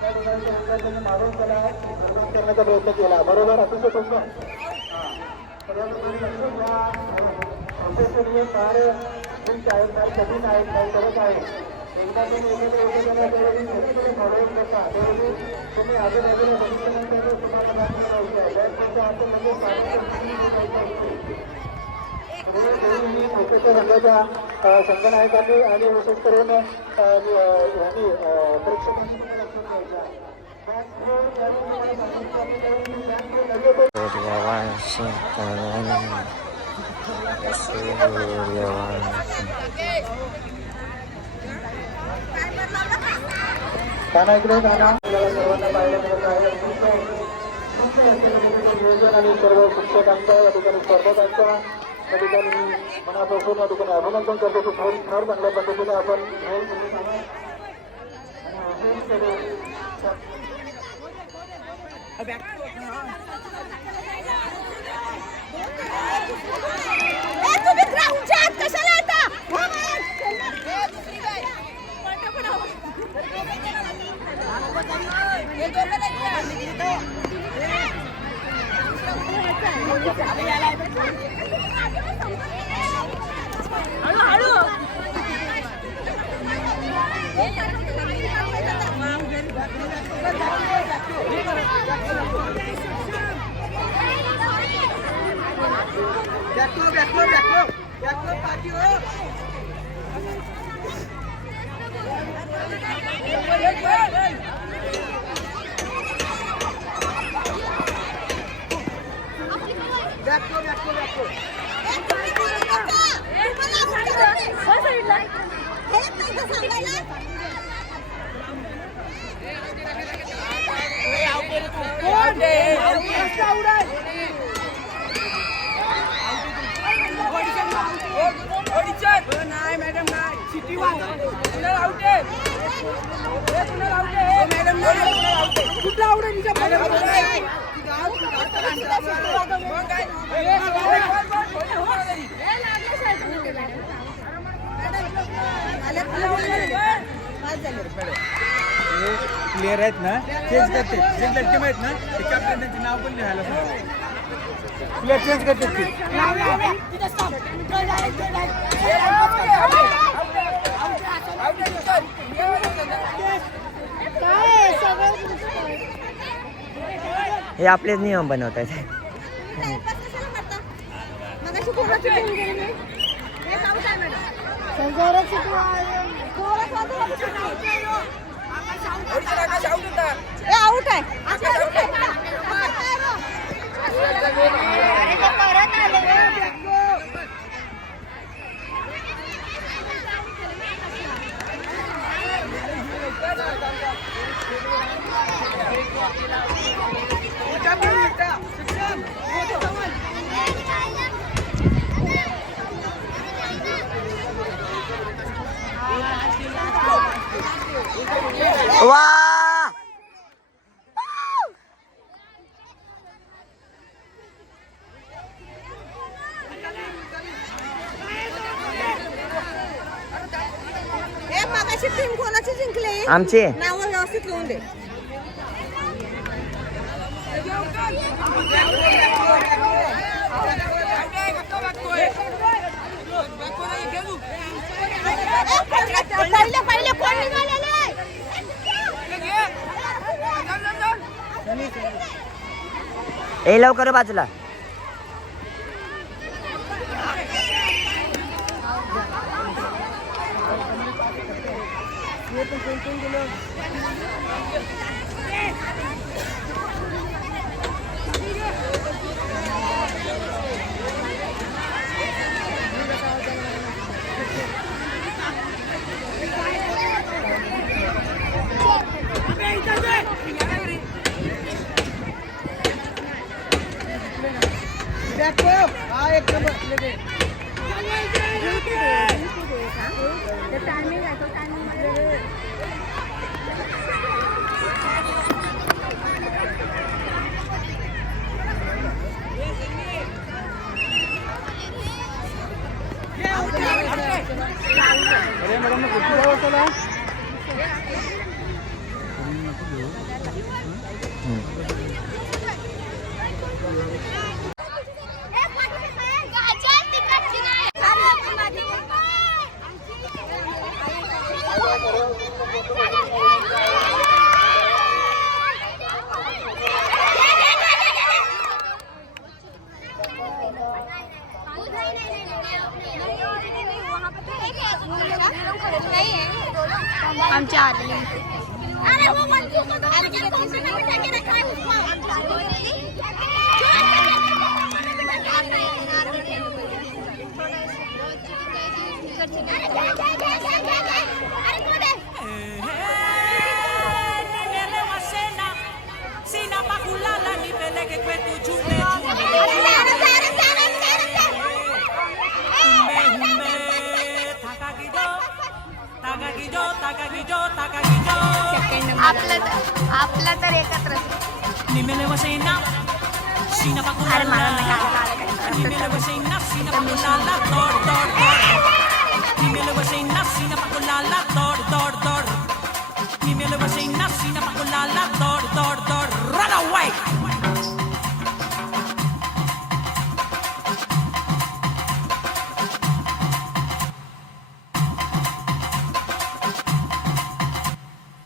त्या ठिकाणी विद्यार्थ्यांनी मारून त्याला निर्माण करण्याचा प्रयत्न केला. बरोबर, अतिशय सुंदर. फार फार कठीण आहेत, काही करत आहे. एकदा तुम्ही घडवून बसा, तुम्ही आजूबाजूला बघितल्यानंतर तुम्हाला रंगाच्या संगणकांनी आणि विशेष करून यांनी प्रेक्षकांनी गाणं इकडे गाणं सर्वांना पाहायला मिळत आहे. आणि सर्व शिक्षकांचा या ठिकाणी स्पर्धकांचा या ठिकाणी मनापासून या ठिकाणी अभिनंदन करतो की फार चांगल्या पद्धतीने आपण प्लेयर आहेत ना चेंज करते जे टीम आहेत ना ते कॅप्टन त्यांचे नाव पण लिहायला प्लेयर चेंज करते हे आपलेच नियम बनवत आहेत. आउट आहे वा मागाशी टीम कोणाची जिंकली आमचे नाव व्यवस्थित लिहून दे. पहिले पहिले कोण निघालेले ए लवकर बाजूला आमच्या आले अरे वो मंजू को दो मुझे कॉम्प्लीमेंट करके रखा है उसको आपला तर एकत्र अरे मला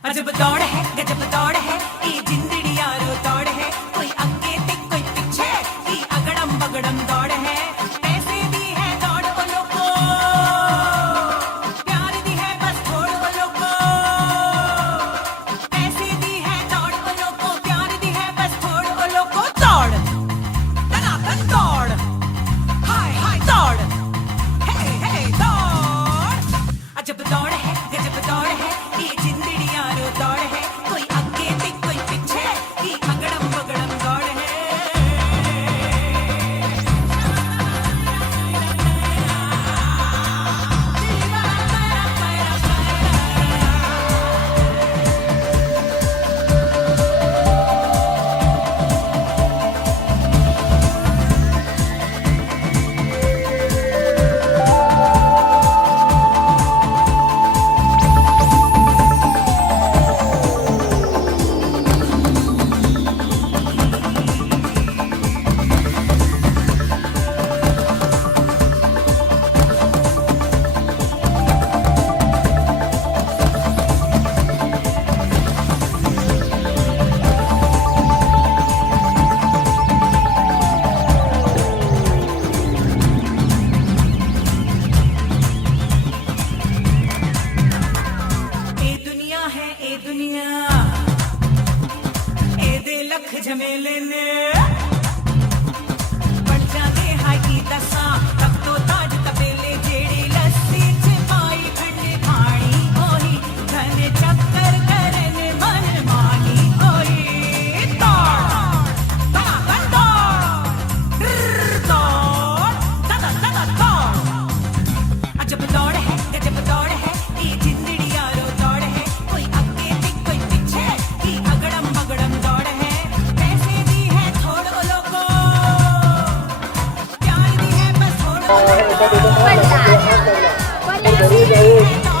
अजब दौड़ है गजब दौड़ है ये जिंदड़ी यारो दौड़ है कोई आगे ते कोई पीछे ये अगड़म बगड़म दौड़ है पैसे दी है दौड़ ओ लोगो प्यार दी है बस थोड़ ओ लोगो पैसे दी है दौड़ ओ लोगो प्यार दी है बस थोड़ ओ लोगो दौड़ तनातन दौड़ हाय हाय दौड़ हे हे दौड़ अजब दौड़ है गजब दौड़ है ये जिंदड़ी यारो दौड़ है कोई आगे अजब दौड़ है गजब दौड़ है ये जिंदड़ी यारो दौड़ है कोई आगे ते कोई पीछे ये अगड़म बगड़म दौड़ है पैसे दी है थोड़ो लोगो प्यार दी है बस थोड़ो लोगो प्यार दी है बस थोड़ो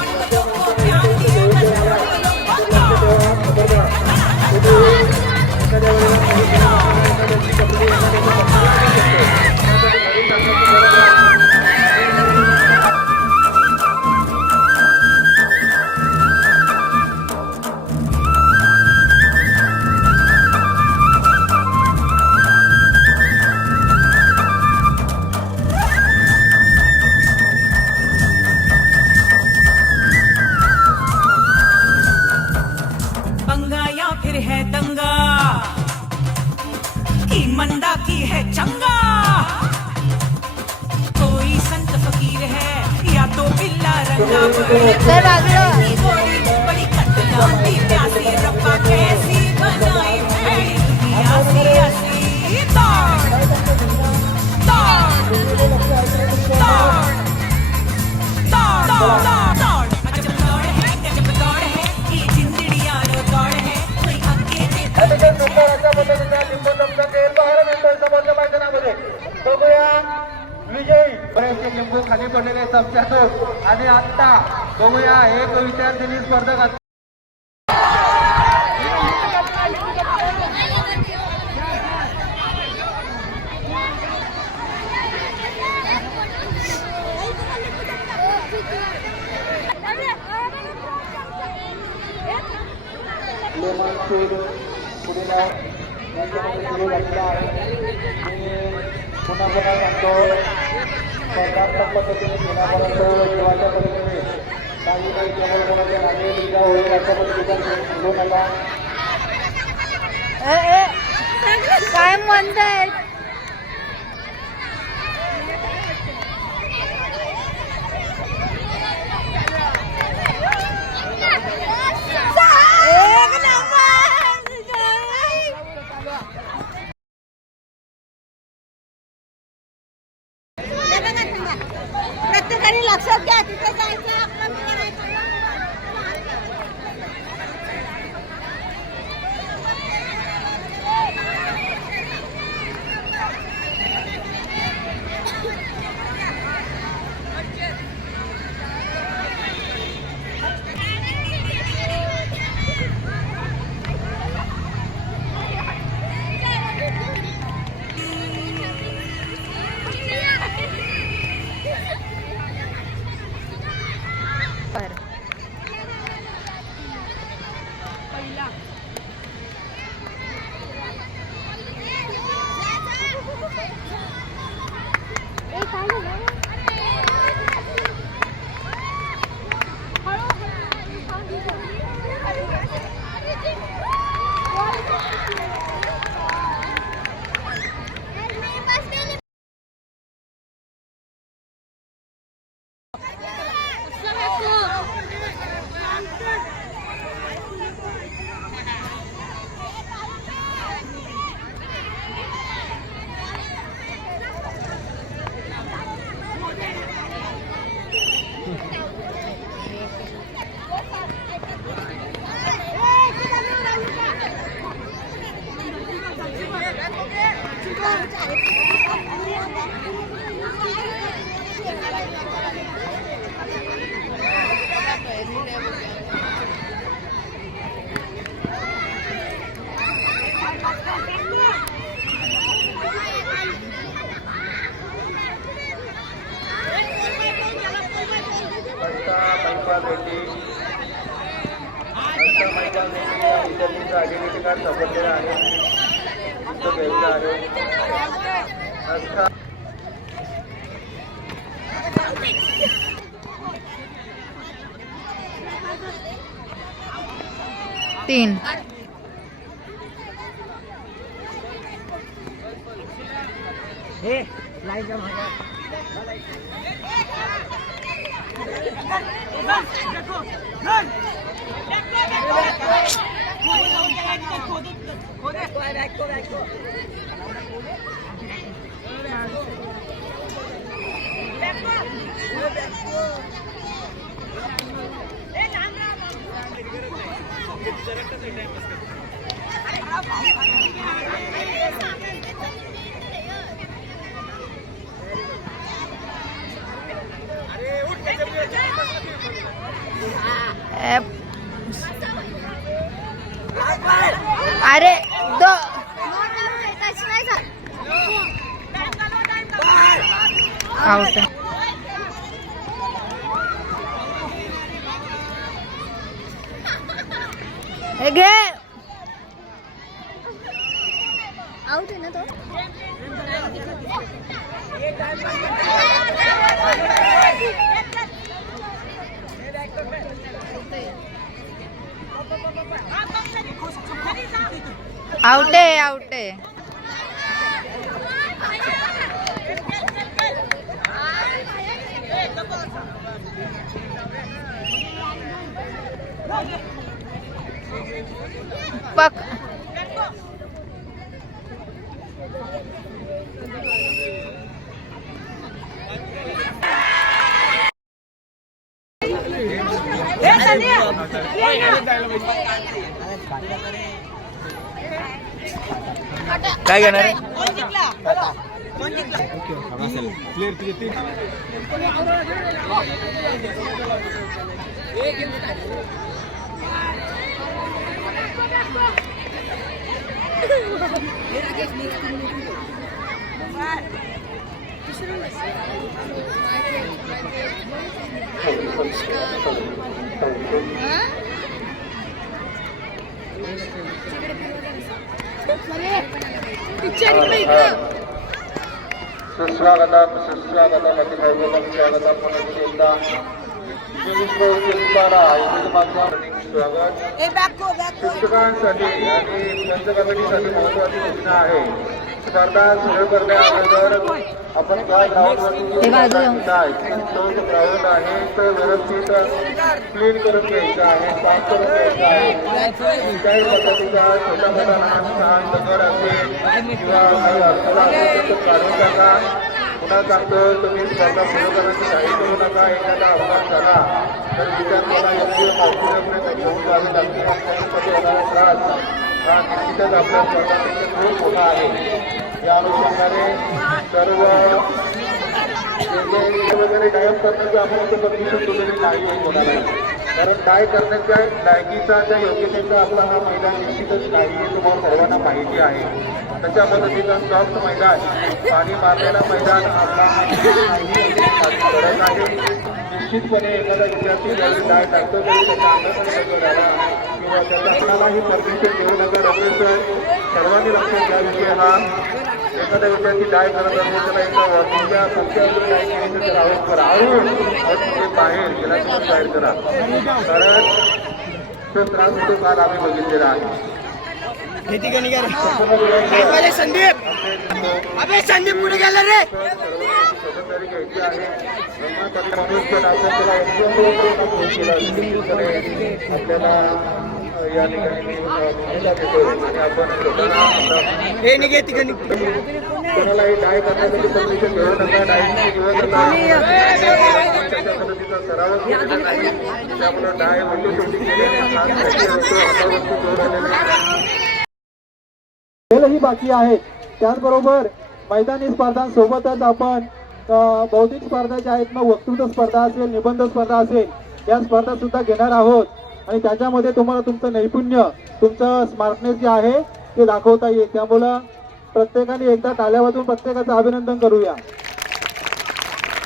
पंगा या फिर है दंगा की मंदा की है चंगा कोई संत फकीर है या तो बिल्ला रंगा बड़ी बड़ी कतलाती प्यासी रब्बा कैसी बनाई भैड़ी दुनिया सी ऐसी दौड़ दौड़ दौड़ दौड़ दौड़ अजब दौड़ है गजब दौड़ है ये जिंदड़ी यारो दौड़ है कोई आगे ते विजयी बरेचसे लिंबू खाली पडलेले चमच्यातून आणि आता बघूया एक विद्यार्थिनी स्पर्धक पुढील यांच्यामध्ये सुरू झालेला आहे पुन्हा पुन्हा सांगतो स्पर्धात्मक पद्धतीने पुण्यापर्यंत जीवाच्या पद्धतीने काही काही केवळ कोणाच्या मागे लिहिला होईल अशा पद्धतीचा सुरू नका काय म्हणताय प्रत्येकाने लक्षात घ्या तिथे जायचं आपलं करायचं तीन Let's go. अरे दो आउट घे आउट आहे ना तो आउट आहे आउट आहे पक काय घेणार आहे? सुस्वागतम सुस्वागतम अतिथैवतम स्वागतम पुनश्चेता स्वागत शिक्षकांसाठी आणि पंच कमिटीसाठी महत्वाची सूचना आहे. स्पर्धा सुरू करण्याअगोदर आपण काय ग्राउंड आहे तो व्यवस्थित क्लीन करून घ्यायचा आहे, साफ करून घ्यायचा आहे. काही पद्धतीचा छोटा मोठा लहान लहान दगड असेल किंवा काढून टाका. पुन्हा सांगतो, तुम्ही स्पर्धा सुरू करण्याची घाई करू नका. एखादा अपघात झाला तर विद्यार्थ्याला योग्य माहितीपर्यंत घेऊन जावे लागते. आपल्यासाठी होणारा त्रास हा निश्चितच आपल्या स्पर्धापेक्षा खूप मोठा आहे. या अनुषंगाने सर्व वगैरे डायप करण्याचं आपण इथे परमिशन दिलेली नाही कोणाला, कारण डाय करण्याच्या लायकीचा त्या योग्यतेचा आपला हा मैदान निश्चितच नाही हे तुम्हाला सर्वांना माहिती आहे. तशा पद्धतीचं सॉफ्ट मैदान, पाणी मारलेलं मैदान आपला फरक आहे. निश्चितपणे एखादा विद्यार्थी ज्यावेळी डाय टाकतो तरी त्याच्या अंगाकडे झाला किंवा त्याचा आपल्यालाही परमिशन देऊ नका. रमेश सर्वांनी लक्षात घ्या विषय हा. एखादा विद्यार्थी डाय करत असेल त्याला एका वॉकिंगच्या संख्यावर डाय केली तर आऊट करा, आऊट बाहेर गेला तर बाहेर करा, कारण तो त्रास होतो काल आम्ही बघितलेला आहे. संदीप पुढे गेला रे. खबरदारी घ्यायची आहे. मनुष्य आपल्याला या ठिकाणी आणि आपण कोणालाही डाय करण्यासाठी परमिशन घेऊ नका. डायची दिवस त्याच्या पद्धतीचा सरावच केलेला नाही, त्यामुळे डाय खेळही बाकी आहेत. त्याचबरोबर मैदानी स्पर्धांसोबतच आपण बौद्धिक स्पर्धा ज्या आहेत ना, वक्तृत्व स्पर्धा असेल, निबंध स्पर्धा असेल, या स्पर्धा सुद्धा घेणार आहोत. आणि त्याच्यामध्ये तुम्हाला तुमचं नैपुण्य, तुमचं स्मार्टनेस जे आहे ते दाखवता येईल. त्यामुळं प्रत्येकाने एकदा टाळ्या वाजवून प्रत्येकाचं अभिनंदन करूया.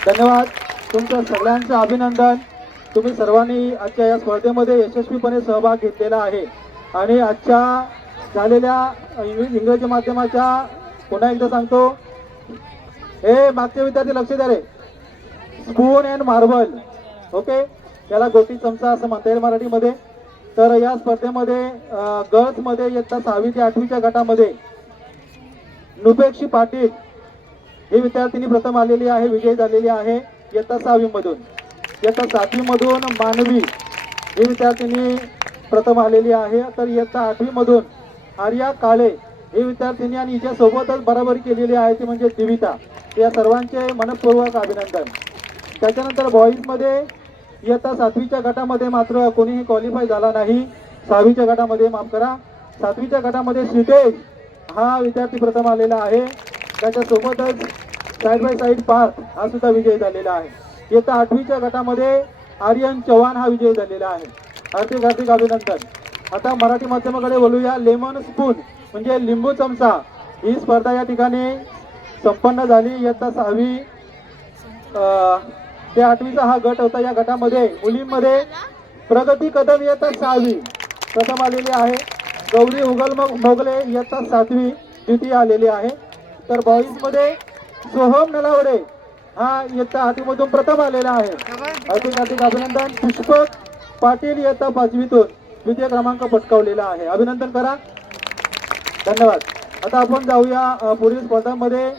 धन्यवाद, तुमचं सगळ्यांचं अभिनंदन. तुम्ही सर्वांनी आजच्या या स्पर्धेमध्ये यशस्वीपणे सहभाग घेतलेला आहे. आणि आजच्या झालेल्या इंग्रजी माध्यमाच्या पुन्हा एकदा सांगतो, हे मागचे विद्यार्थी लक्ष द्या रे, स्पून अँड मार्बल, ओके, याला गोटी चमचा असं म्हणता येईल मराठीमध्ये. तर या स्पर्धेमध्ये गर्ल्समध्ये इयत्ता 6वी ते 8वीच्या गटामध्ये नुपेक्षी पाटील ही विद्यार्थिनी प्रथम आलेली आहे, विजयी झालेली आहे इयत्ता 6वी मधून. इयत्ता 7वी मधून मानवी ही विद्यार्थिनी प्रथम आलेली आहे. तर इयत्ता 8वी मधून आर्या काळे ही विद्यार्थिनी आणि हिच्या सोबतच बराबरी केलेली आहे ती म्हणजे दिविता. या सर्वांचे मनपूर्वक अभिनंदन. त्याच्यानंतर बॉईजमध्ये इयत्ता 7वीच्या गटामध्ये मात्र कोणीही क्वालिफाय झाला नाही. 6वीच्या गटामध्ये माफ करा 7वीच्या गटामध्ये श्रीतेज हा विद्यार्थी प्रथम आलेला आहे. त्याच्यासोबतच साईड बाय साईड पार्थ हा सुद्धा विजयी झालेला आहे. इयत्ता 8वीच्या गटामध्ये आर्यन चव्हाण हा विजयी झालेला आहे. हार्दिक हार्दिक अभिनंदन. आता मराठी माध्यमाकडे बोलूया. लेमन स्पून म्हणजे लिंबू चमचा ही स्पर्धा या ठिकाणी संपन्न झाली. इयत्ता 6वी ते 8वीचा हा गट होता. या गटामध्ये मुलींमध्ये प्रगती कदम इयत्ता 6वी प्रथम आलेली आहे. गौरी उगल मोगले इयत्ता 7वी द्वितीय आलेली आहे. तर बॉईजमध्ये सोहम नलावडे हा इयत्ता 8वी प्रथम आलेला आहे. हार्दिक हार्दिक अभिनंदन. पुष्पक पाटील इयत्ता 5वीतून द्वितीय क्रमांक पटकावलेला आहे. अभिनंदन करा. धन्यवाद. आता आपण जाऊया पुढील स्पर्धांमध्ये.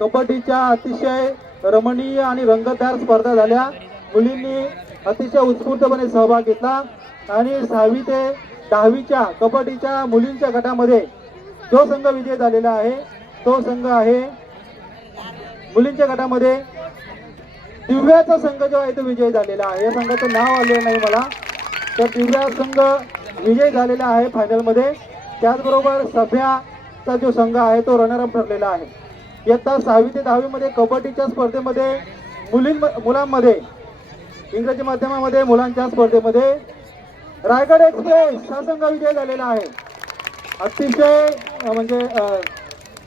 कबड्डीच्या अतिशय रमणीय आणि रंगतदार स्पर्धा झाल्या. मुलींनी अतिशय उत्स्फूर्तपणे सहभाग घेतला आणि 6वी ते 10वीच्या कबड्डीच्या मुलींच्या गटामध्ये जो संघ विजय झालेला आहे तो संघ आहे मुलींच्या गटामध्ये दिव्याचा संघ जो आहे तो विजय झालेला आहे. या संघाचं नाव आलेलं नाही मला. तर दिव्या संघ विजय झालेला आहे फायनलमध्ये. त्याचबरोबर सभ्याचा जो संघ आहे तो रनरअप ठरलेला आहे. इयत्ता 6वी ते 10वी मध्ये कबड्डीच्या स्पर्धेमध्ये मुलांमध्ये इंग्रजी माध्यमामध्ये मुलांच्या स्पर्धेमध्ये रायगड एक्सप्रेस हा संघ विजय झालेला आहे. अतिशय म्हणजे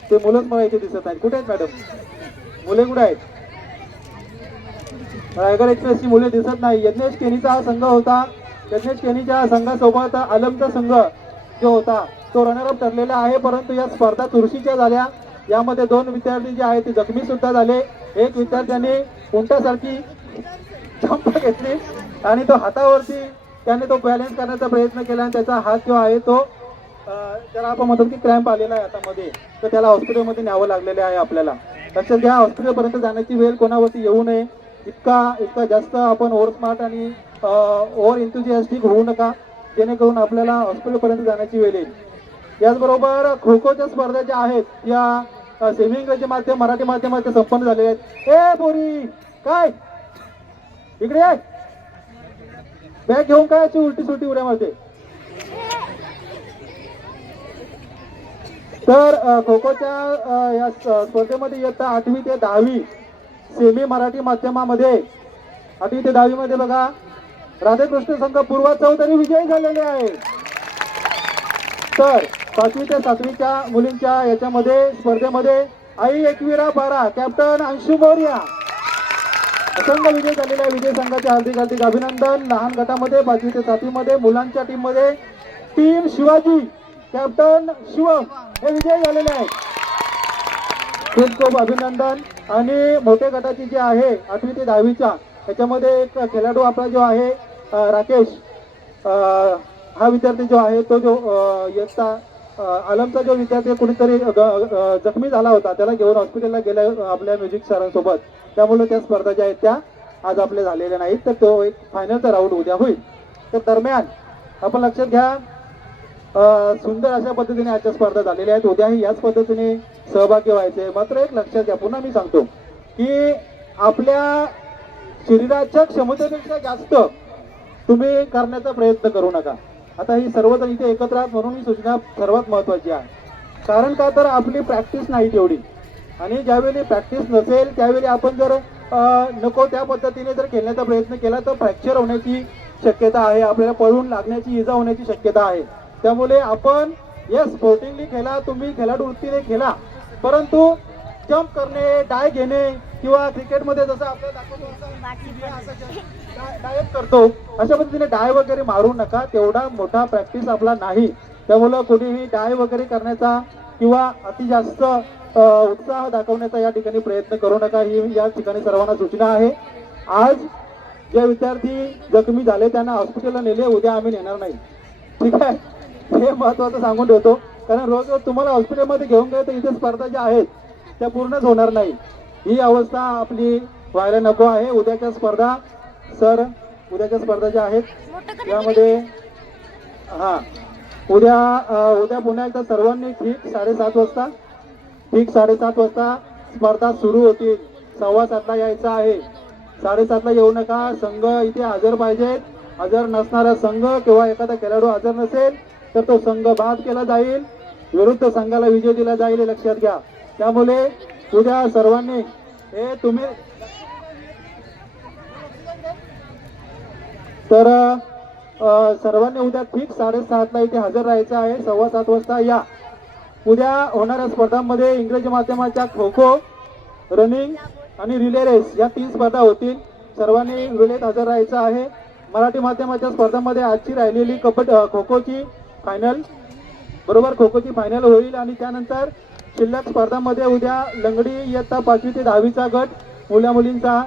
ते मुलंच मला इथे दिसत नाहीत. कुठे आहेत मॅडम? मुले कुठे आहेत? रायगड एक्सप्रेसची मुले दिसत नाही. यज्ञेश केनीचा हा संघ होता. यज्ञेश केनीच्या संघासोबत आलमचा संघ जो होता तो रनरअप ठरलेला आहे. परंतु या स्पर्धा चुरशीच्या झाल्या. यामध्ये 2 विद्यार्थी जे आहेत ते जखमी सुद्धा झाले. एक विद्यार्थ्याने उंटासारखी जंप घेतली आणि तो हातावरती त्याने तो बॅलन्स करण्याचा प्रयत्न केला आणि त्याचा हात जो आहे तो त्याला आपण म्हणतो की क्रॅम्प आलेला आहे हातामध्ये. तर त्याला हॉस्पिटलमध्ये न्यावं लागलेले आहे. आपल्याला लक्षात घ्या, हॉस्पिटलपर्यंत जाण्याची वेळ कोणावरती येऊ नये. इतका जास्त आपण ओव्हर स्मार्ट आणि ओव्हर एन्थुजियास्टिक होऊ नका, जेणेकरून आपल्याला हॉस्पिटलपर्यंत जाण्याची वेळ येईल. याचबरोबर खो खोच्या स्पर्धा ज्या आहेत या सेमी इंग्रजी माध्यम मराठी माध्यमात संपन्न झालेल्या आहेत. ए बोरी काय इकडे आहे बॅग घेऊन काय अशी उलटी सुलटी उड्या मारते. तर खो खोच्या या स्पर्धेमध्ये इयत्ता 8वी ते 10वी सेमी मराठी माध्यमामध्ये 8वी ते 10वी मध्ये बघा राधाकृष्ण संघ पूर्वा चौधरी विजयी झालेले आहे. तर 5वी ते 7वीच्या मुलींच्या याच्यामध्ये स्पर्धेमध्ये आई एकविरा बारा कॅप्टन अंशू मौर्या संघ विजय झालेला आहे. विजय संघाचे हार्दिक हार्दिक अभिनंदन. लहान गटामध्ये 5वी ते 7वी मध्ये मुलांच्या टीम मध्ये टीम शिवाजी कॅप्टन शिवम हे विजय झालेले आहेत. खूप खूप अभिनंदन. आणि मोठ्या गटाची जी आहे 8वी ते 10वीच्या त्याच्यामध्ये एक खेळाडू आपला जो आहे राकेश हा विद्यार्थी जो आहे तो जो इयत्ता आलमचा जो विद्यार्थी कुणीतरी जखमी झाला होता त्याला घेऊन हॉस्पिटलला गेला आपल्या म्युझिक सरांसोबत. त्यामुळे त्या स्पर्धा ज्या आहेत त्या आज आपल्या झालेल्या नाहीत. तर तो एक फायनलचा राऊंड उद्या होईल. तर दरम्यान आपण लक्षात घ्या सुंदर अशा पद्धतीने आजच्या स्पर्धा झालेल्या आहेत. उद्याही याच पद्धतीने सहभागी व्हायचे. मात्र एक लक्षात घ्या, पुन्हा मी सांगतो की आपल्या शरीराच्या क्षमतेपेक्षा जास्त तुम्ही करण्याचा प्रयत्न करू नका. आता ही सर्वजण इथे एकत्र आहात म्हणून ही सूचना सर्वात महत्वाची आहे. कारण का तर आपली प्रॅक्टिस नाही तेवढी आणि ज्यावेळी प्रॅक्टिस नसेल त्यावेळी आपण जर नको त्या पद्धतीने जर खेळण्याचा प्रयत्न केला तर फ्रॅक्चर होण्याची शक्यता आहे. आपल्याला पळून लागण्याची इजा होण्याची शक्यता आहे. त्यामुळे आपण येस स्पोर्टिंगली खेळा, तुम्ही खेळाडू वृत्तीने खेळा, परंतु जम्प करणे डाय घेणे किंवा क्रिकेटमध्ये जसं आपल्याला डायव करतो अशा पद्धतीने डाय वगैरे मारू नका. तेवढा मोठा प्रॅक्टिस आपला नाही. त्यामुळं कोणीही डाय वगैरे करण्याचा किंवा अति जास्त उत्साह दाखवण्याचा या ठिकाणी प्रयत्न करू नका. ही या ठिकाणी सर्वांना सूचना आहे. आज जे विद्यार्थी जखमी झाले त्यांना हॉस्पिटलला नेले, उद्या आम्ही नेणार नाही. ठीक आहे, हे महत्वाचं सांगून ठेवतो. कारण रोज रोज तुम्हाला हॉस्पिटलमध्ये घेऊन गेले तर इथे स्पर्धा ज्या आहेत त्या पूर्णच होणार नाही. ही अवस्था आपली व्हायला नको आहे. उद्याच्या स्पर्धा उद्याच्या स्पर्धा ज्या आहेत त्यामध्ये उद्या पुन्हा एकदा सर्वांनी ठीक 7:30 वाजता स्पर्धा सुरू होतील. 7:15 यायचं आहे. 7:30 येऊ नका. संघ इथे हजर पाहिजेत. हजर नसणारा संघ किंवा एखादा खेळाडू हजर नसेल तर तो संघ बाद केला जाईल, विरुद्ध संघाला विजय दिला जाईल, हे लक्षात घ्या. त्यामुळे उद्या सर्वांनी हे तुम्ही तर सर्वांनी उद्या ठीक 7:30ला इथे हजर राहायचं आहे. 7:15 वाजता या. उद्या होणाऱ्या स्पर्धांमध्ये इंग्रजी माध्यमाच्या खो खो, रनिंग आणि रिले रेस या 3 स्पर्धा होतील. सर्वांनी वेळेत हजर राहायचं आहे. मराठी माध्यमाच्या स्पर्धांमध्ये आजची राहिलेली खो खोची फायनल बरोबर खो खोची फायनल होईल आणि त्यानंतर शिल्लक स्पर्धांमध्ये उद्या लंगडी इयत्ता 5वी ते 10वीचा गट मुला मुलींचा